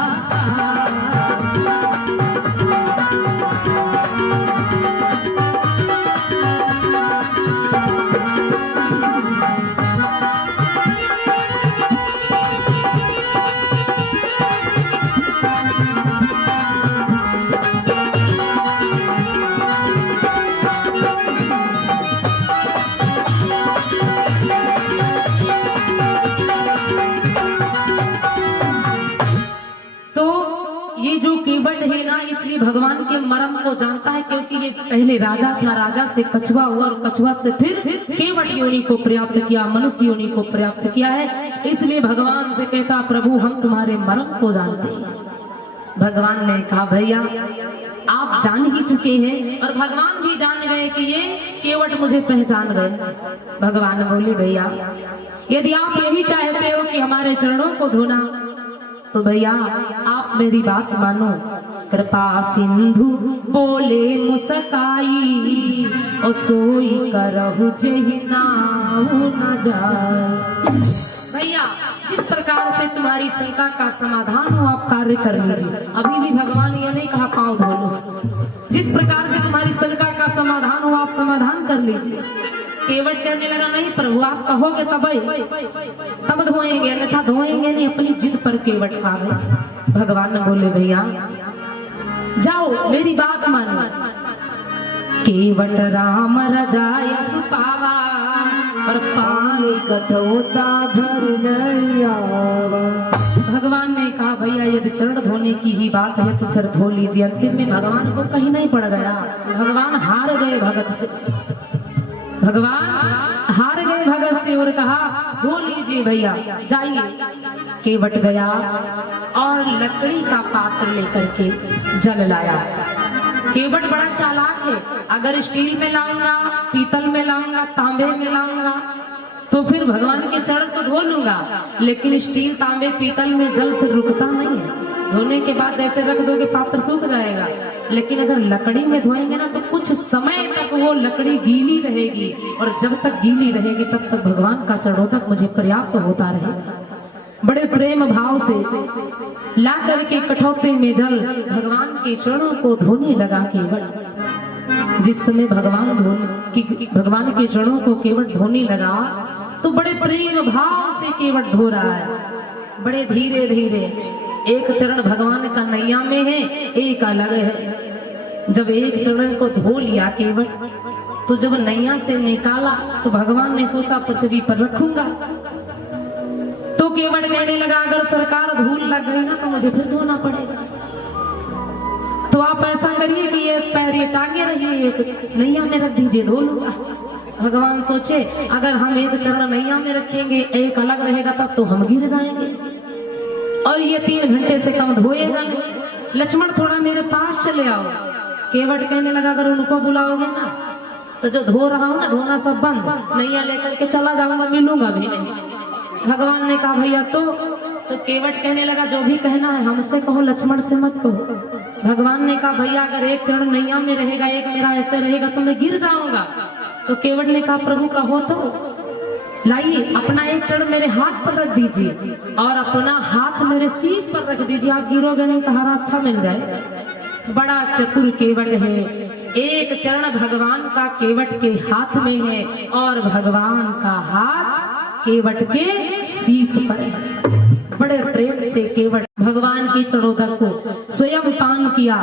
इसलिए भगवान के मर्म को जानता है, क्योंकि ये पहले राजा था, राजा से कछुआ हुआ और कछुआ से फिर केवट योनि को प्राप्त किया, मनुष्य योनि को प्राप्त किया है। इसलिए भगवान से कहता प्रभु हम तुम्हारे मर्म को जानते हैं। भगवान ने कहा भैया आप जान ही चुके हैं, और भगवान भी जान गए कि ये केवट मुझे पहचान गए। भगवान बोले भैया यदि आप यही चाहते हो कि हमारे चरणों को धोना, तो भैया आप मेरी बात मानो। कृपा सिंधु बोले मुस्काई, और सोई करहु जेहि नाऊ न जाए। भैया जिस प्रकार से तुम्हारी शंका का समाधान हो आप कार्य कर लीजिए। अभी भी भगवान ये नहीं कहा पाँव धो लो, जिस प्रकार से तुम्हारी शंका का समाधान हो आप समाधान कर लीजिए। केवट कहने लगा नहीं प्रभु आप कहोगे तब धोएंगे, अन्यथा धोएंगे नहीं। अपनी जिद पर केवट आ गए। भगवान ने बोले भैया जाओ मेरी बात मानो। केवट राम रजाय सुपावा, और पानी कठोता भर नहीं आवा। भगवान ने कहा भैया यदि चरण धोने की ही बात है तो फिर धो लीजिए। अंतिम में भगवान को कहीं नहीं पड़ गया, भगवान हार गए भगत से। भगवान हार गए भगत से और कहा धो लीजिए भैया जाइए। केवट गया और लकड़ी का पात्र लेकर के जल लाया। केवट बड़ा चालाक है, अगर स्टील में लाऊंगा, पीतल में लाऊंगा, तांबे में लाऊंगा तो फिर भगवान के चरण तो धो लूंगा, लेकिन स्टील तांबे पीतल में जल फिर रुकता नहीं है। धोने के बाद ऐसे रख दोगे पात्र सूख जाएगा, लेकिन अगर लकड़ी में धोएंगे ना तो कुछ समय तक वो लकड़ी गीली रहेगी, और जब तक गीली रहेगी तब तक भगवान का चरणोदक मुझे पर्याप्त होता रहेगा। बड़े प्रेम भाव से ला करके कठौते में जल भगवान के चरणों को धोने लगा केवट। जिस समय भगवान के चरणों को केवट धोने लगा तो बड़े प्रेम भाव से केवट धो रहा है। बड़े धीरे धीरे, एक चरण भगवान का नैया में है, एक अलग है। जब एक चरण को धो लिया केवट, तो जब नैया से निकाला तो भगवान ने सोचा पृथ्वी पर रखूंगा। तो केवट कहने लगा अगर सरकार धूल लग गई ना तो मुझे फिर धोना पड़ेगा, तो आप ऐसा करिए कि एक पैर ये टांगे रहिए, एक नैया में रख दीजिए, धो लूंगा। भगवान सोचे अगर हम एक चरण नैया में रखेंगे, एक अलग रहेगा तब तो हम गिर जाएंगे, और ये 3 घंटे से कम धोएगा नहीं। लक्ष्मण थोड़ा मेरे पास चले आओ। केवट कहने लगा अगर उनको बुलाओगे ना तो जो धो रहा हूं ना धोना सब बंद, नैया लेकर के चला जाऊंगा, मिलूंगा भी नहीं। भगवान ने कहा भैया तो केवट कहने लगा जो भी कहना है हमसे कहो, लक्ष्मण से मत कहो। भगवान ने कहा भैया अगर एक चरण नैया में रहेगा, एक मेरा ऐसे रहेगा तो मैं गिर जाऊंगा। तो केवट ने कहा प्रभु कहो तो लाइए, अपना एक चरण मेरे हाथ पर रख दीजिए और अपना हाथ मेरे शीश पर रख दीजिए, आप गिरोगे नहीं, सहारा अच्छा मिल जाएगा। बड़ा चतुर केवट है। एक चरण भगवान का केवट के हाथ में है और भगवान का हाथ केवट के शीश पर है। बड़े प्रेम से केवट भगवान की चरणोदक को स्वयं पान किया।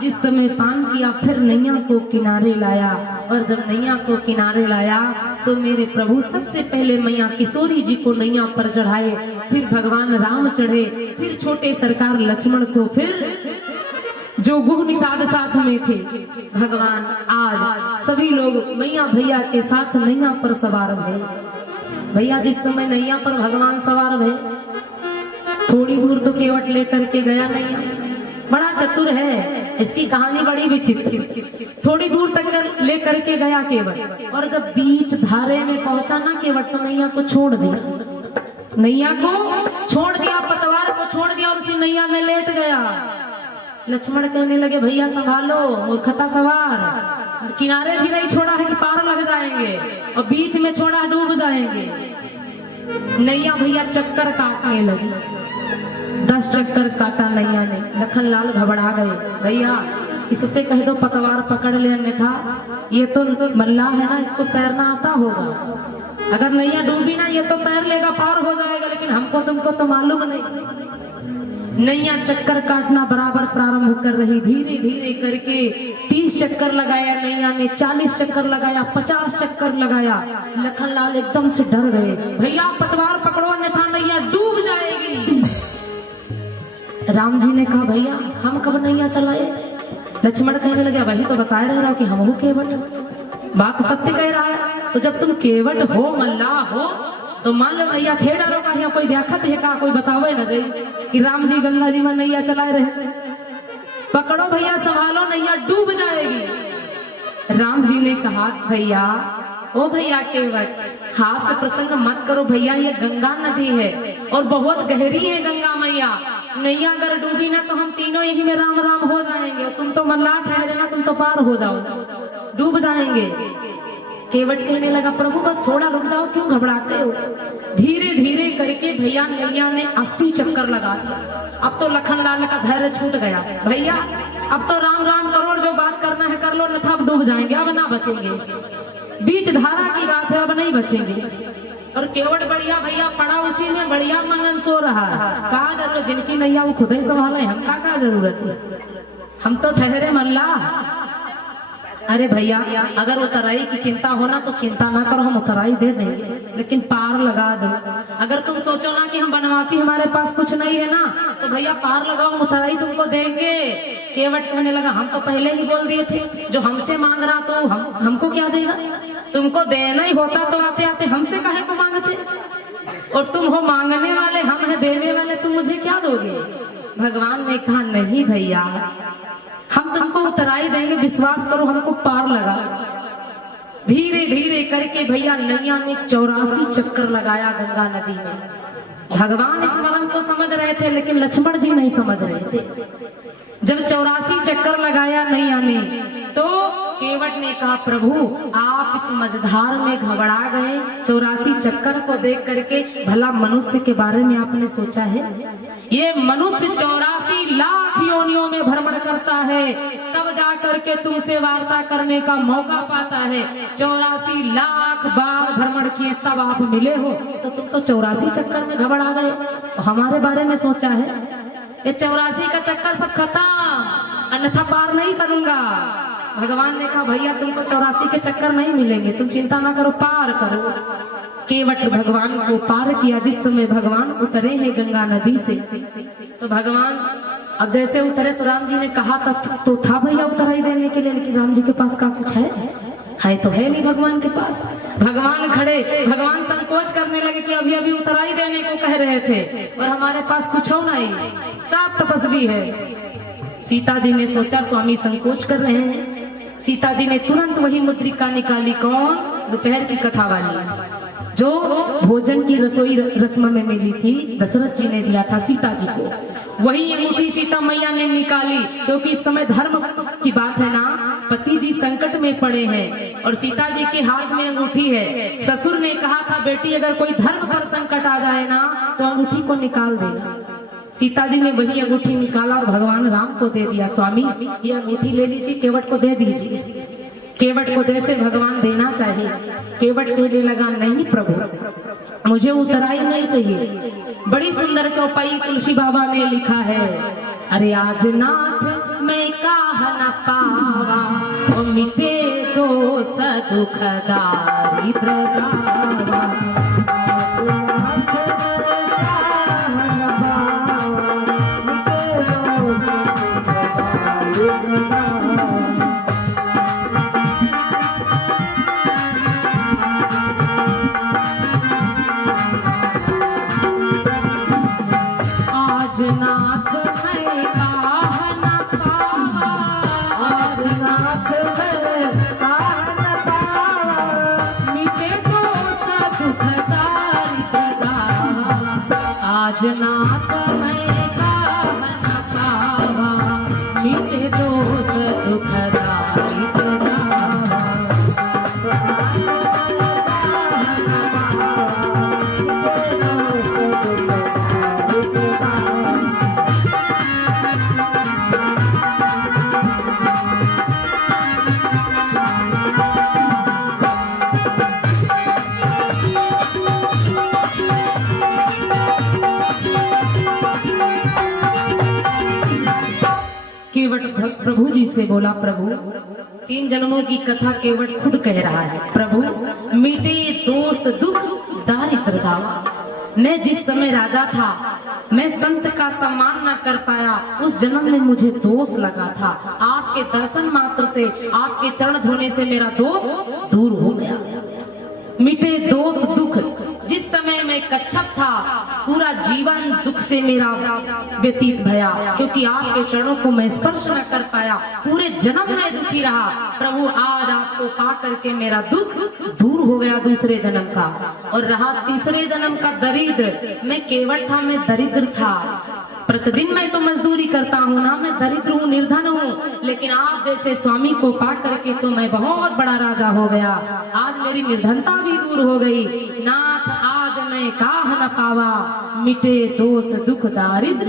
जिस समय पान किया फिर नैया को किनारे लाया, और जब नैया को किनारे लाया तो मेरे प्रभु सबसे पहले मैया किशोरी जी को नैया पर चढ़ाए, फिर भगवान राम चढ़े, फिर छोटे सरकार लक्ष्मण को, फिर जो गुह निषाद साथ में थे भगवान, आज सभी लोग मैया भैया के साथ नैया पर सवार भये। भैया जिस समय नैया पर भगवान सवार भये, थोड़ी दूर तो केवट लेकर के गया नैया, बड़ा चतुर है। इसकी कहानी बड़ी विचित्र। थोड़ी दूर तक ले करके गया केवट, और जब बीच धारे में पहुंचा ना केवट, तो नैया को छोड़ दिया। नैया को छोड़ दिया, पतवार को छोड़ दिया और उसी नैया में लेट गया। लक्ष्मण कहने लगे भैया संभालो, मूर्खता सवार, किनारे भी नहीं छोड़ा है कि पार लग जाएंगे, और बीच में छोड़ा डूब जाएंगे। नैया भैया चक्कर काटने लगी। 10 चक्कर काटा नैया ने। लखन लाल घबरा गए, भैया इससे कह दो पतवार पकड़ ले, अन्यथा ये तो मल्लाह है ना, इसको तैरना आता होगा। अगर नैया डूबी ना, ये तो तैर लेगा, पार हो जाएगा, लेकिन हमको तुमको तो मालूम नहीं। नैया चक्कर काटना बराबर प्रारंभ कर रही। धीरे धीरे करके 30 चक्कर लगाया नैया ने, 40 चक्कर लगाया, 50 चक्कर लगाया। लखन लाल एकदम से डर गए, भैया पतवार पकड़ो अन्यथा नैया डूब जाएगी। राम जी ने कहा भैया हम कब नैया चलाए? लक्ष्मण कहने लगे वही तो बताए रह रहा हो कि हम हो केवट। बात सत्य कह रहा है, तो जब तुम केवट हो, मल्लाह हो, तो मान लो नैया खेड़ रहो का, यहाँ कोई देखत है का, कोई बतावे न जाए कि राम जी गंगा जी में नैया चलाए रहे। पकड़ो भैया, संभालो, नैया डूब जाएगी। राम जी ने कहा भैया, ओ भैया केवट, हाथ से प्रसंग मत करो भैया, ये गंगा नदी है और बहुत गहरी है गंगा मैया। नैया अगर डूबी ना तो हम तीनों यही में राम राम हो जाएंगे, तुम तो मल्लाह ठहरे ना, तुम तो पार हो जाओ, डूब जाएंगे। केवट कहने लगा प्रभु बस थोड़ा रुक जाओ, क्यों घबराते हो? धीरे धीरे करके भैया नैया ने 80 चक्कर लगा दिए। अब तो लखन लाल का धैर्य छूट गया, भैया अब तो राम राम करो, जो बात करना है कर लो, न अब डूब जाएंगे, अब ना बचेंगे। बीच धारा की बात है, अब नहीं बचेंगे। और केवट बढ़िया भैया पड़ा उसी में, बढ़िया मंगन सो रहा है। कहा जरूरत, जिनकी नैया वो खुद ही संभाले, हम का जरूरत है, हम तो ठहरे मल्लाह। अरे भैया अगर उतराई की चिंता होना तो चिंता ना करो, हम उतराई दे देंगे, लेकिन पार लगा दो। अगर तुम सोचो ना कि हम बनवासी, हमारे पास कुछ नहीं है ना, तो भैया पार लगाओ, हम उतराई तुमको देंगे। केवट कहने लगा हम तो पहले ही बोल दिए थे, जो हमसे मांग रहा तो हमको क्या देगा? तुमको देना ही होता तो आते आते हमसे काहे को मांगते? और तुम हो मांगने वाले, हम है देने वाले, तुम मुझे क्या दोगे? भगवान ने कहा नहीं भैया, हम तुमको उतराई देंगे, विश्वास करो, हमको पार लगा। धीरे धीरे करके भैया नैया ने 84 चक्कर लगाया गंगा नदी में। भगवान इस मर्म को समझ रहे थे, लेकिन लक्ष्मण जी नहीं समझ रहे थे। जब 84 चक्कर लगाया नैया ने, तो केवट ने कहा प्रभु आप इस मझधार में घबरा गए 84 चक्कर को देख करके, भला मनुष्य के बारे में आपने सोचा है? ये मनुष्य 84 लाख योनियों में भ्रमण करता है, तब जा करके तुमसे वार्ता करने का मौका पाता है। 84 लाख बार भ्रमण किए तब आप मिले हो, तो तुम तो 84 चक्कर में घबरा गए, हमारे बारे में सोचा है? ये 84 का चक्कर सब खत्म, अन्यथा पार नहीं करूंगा। भगवान ने कहा भैया तुमको 84 के चक्कर नहीं मिलेंगे, तुम चिंता ना करो, पार करो। केवट भगवान को पार किया। जिस समय भगवान उतरे हैं गंगा नदी से, तो भगवान अब जैसे उतरे तो राम जी ने कहा तो था भैया उतराई देने के लिए, लेकिन राम जी के पास का कुछ है तो है नहीं भगवान के पास। भगवान खड़े, भगवान संकोच करने लगे कि अभी अभी उतराई देने को कह रहे थे और हमारे पास कुछ हो नहीं, सब तपस्वी है। सीता जी ने सोचा स्वामी संकोच कर रहे हैं। सीता जी ने तुरंत वही मुद्रिका निकाली, कौन? दोपहर की कथा वाली, जो भोजन की रसोई रस्म में मिली थी, दशरथ जी ने दिया था सीता जी को। वही अंगूठी सीता मैया ने निकाली, क्योंकि इस समय धर्म की बात है ना, पति जी संकट में पड़े हैं और सीता जी के हाथ में अंगूठी है। ससुर ने कहा था बेटी अगर कोई धर्म पर संकट आ जाए ना तो अंगूठी को निकाल देना। सीता जी ने वही अंगूठी निकाला और भगवान राम को दे दिया। स्वामी ये अंगूठी ले लीजिए, केवट को दे दीजिए। केवट को जैसे भगवान देना चाहिए, केवट कहने लगा नहीं प्रभु मुझे उतराई नहीं चाहिए। बड़ी सुंदर चौपाई तुलसी बाबा ने लिखा है, अरे आज नाथ मैं कहा न पावा, मिटे दोष दुख दारिद्र दावा। आज नाथ मैं कहा नाथ मैं काह न पावा, मीटे दोष दुख दारिद्र दावा। केवट प्रभु जी से बोला, प्रभु 3 जन्मों की कथा केवट खुद कह रहा है। प्रभु मिटे दोष दुख दारिद्र दावा। मैं जिस समय राजा था, मैं संत का सम्मान न कर पाया, उस जन्म में मुझे दोष लगा था। आपके दर्शन मात्र से, आपके चरण धोने से मेरा दोष दूर हो गया। मिटे दोष दुख। जिस समय मैं कच्छप था, पूरा जीवन दुख से मेरा व्यतीत भया, क्योंकि आपके चरणों को मैं स्पर्श न कर पाया। पूरे जन्म में दुखी रहा। प्रभु आज आपको पा करके मेरा दुख दूर हो गया दूसरे जन्म का। और रहा तीसरे जन्म का दरिद्र। मैं केवट था, मैं दरिद्र था। प्रतिदिन मैं तो मजदूरी करता हूँ ना, मैं दरिद्र हूँ, निर्धन हूँ, लेकिन आप जैसे स्वामी को पा करके तो मैं बहुत बड़ा राजा हो गया। आज मेरी निर्धनता भी दूर हो गई। नाथ आज मैं काह न पावा, मिटे दोष दुख दारिद्र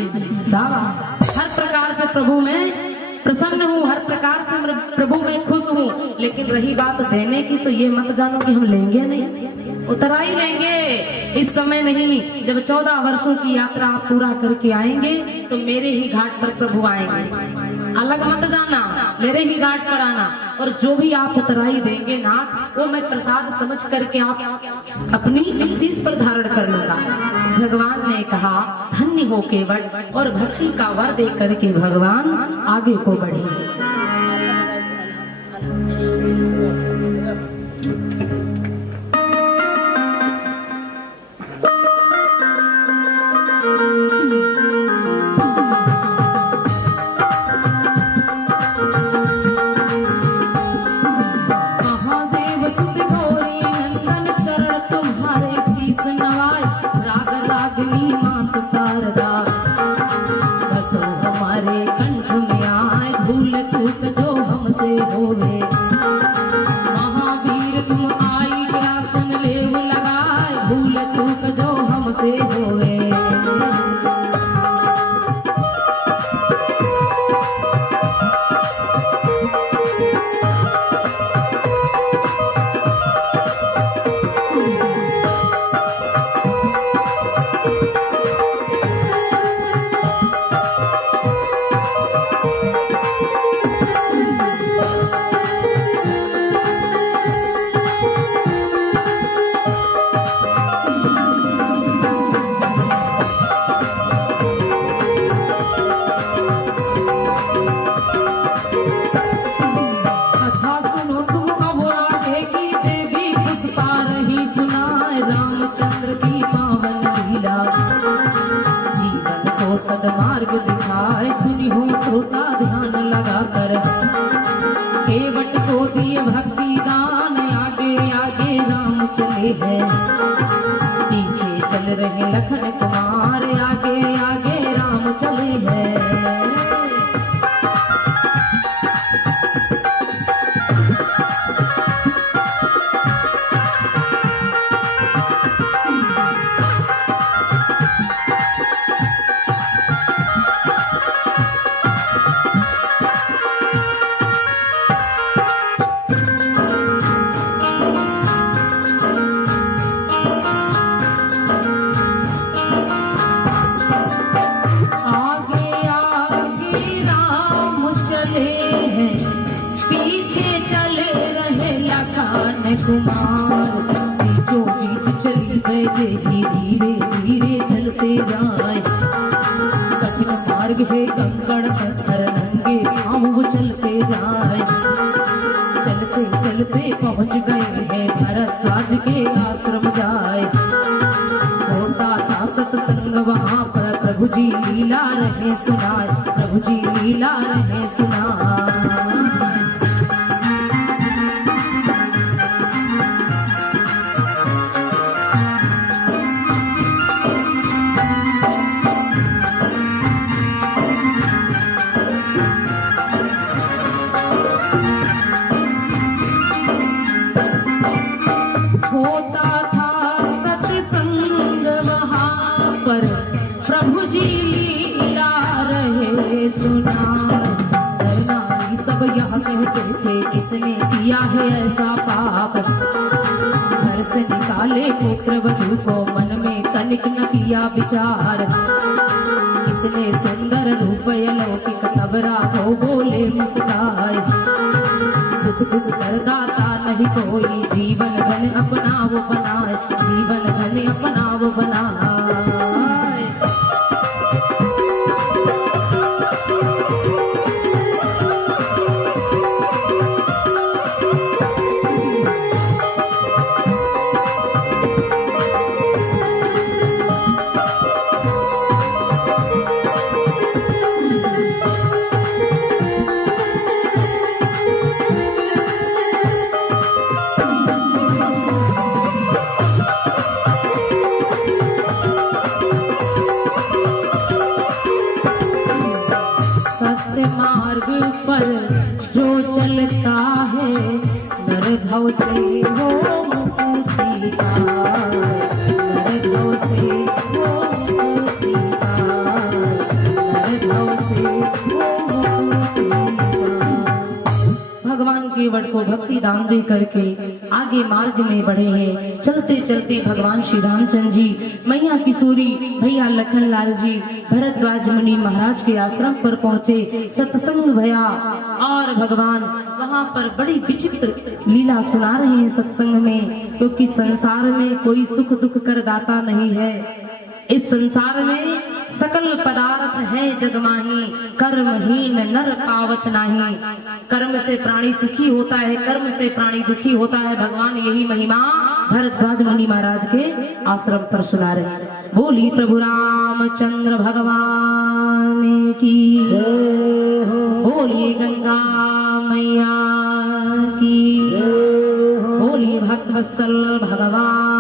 दावा। हर प्रकार से प्रभु मैं प्रसन्न हूँ, हर प्रकार से प्रभु मैं खुश हूँ, लेकिन रही बात देने की, तो ये मत जानो कि हम लेंगे नहीं, उतरा ही लेंगे। इस समय नहीं, जब 14 वर्षों की यात्रा आप पूरा करके आएंगे तो मेरे ही घाट पर प्रभु आएंगे। अलग मत जाना, मेरे ही घाट पर आना। और जो भी आप उतराई देंगे नाथ, वो मैं प्रसाद समझ करके आप अपनी शीश पर धारण कर लूंगा। भगवान ने कहा, धन्य हो केवट, और भक्ति का वर दे करके भगवान आगे को बढ़े। सदमार्ग दिखाए, सुनी हो श्रोता ध्यान लगा कर। केवट को दिए भक्ति दान, आगे आगे राम चले हैं, पीछे चल रहे लखन कुमार, आगे आगे राम चले हैं। कुमार बीचों बीच चल गए, धीरे धीरे चलते जाए। कठिन मार्ग है, कंकड़ पत्थर नंगे पाँव चलते जाए। चलते चलते पहुँच गए हैं भरद्वाज के आश्रम जाए। होता था सत्संग वहाँ पर, प्रभु जी लीला रहे सुनाए, प्रभु जी लीला रहे सुनाए। किसने किया है ऐसा पाप, घर से निकाले पुत्र वधू को, मन में तनिक न किया विचार। इतने सुंदर रूप अलौकिक तब राघव बोले मुस्काए, सुख दुख कर दाता नहीं कोई, जीवन धन अपना वो बनाए, जीवन धन अपना वो बनाए। मार्ग पर जो चलता है, नर भव से हो मुक्ति पाए, नर भव से हो मुक्ति पाए, नर भव से हो मुक्ति पाए। भगवान के वट को भक्ति दान दे करके आगे मार्ग में बढ़े हैं। चलते चलते भगवान श्री रामचंद्र जी, मैया किशोरी, भैया लखन लाल जी भरद्वाज मुनि महाराज के आश्रम पर पहुंचे। सत्संग भया और भगवान वहां पर बड़ी विचित्र लीला सुना रहे हैं सत्संग में, क्योंकि संसार में कोई सुख दुख कर दाता नहीं है। इस संसार में सकल पदार्थ है जगमाही, कर्महीन नर पावत नाही। कर्म से प्राणी सुखी होता है, कर्म से प्राणी दुखी होता है। भगवान यही महिमा भरद्वाज मुनि महाराज के आश्रम पर सुना रहे। बोली प्रभु रामचंद्र भगवान की जय हो, बोलिए गंगा मैया की जय हो, बोलिए भक्तवत्सल भगवान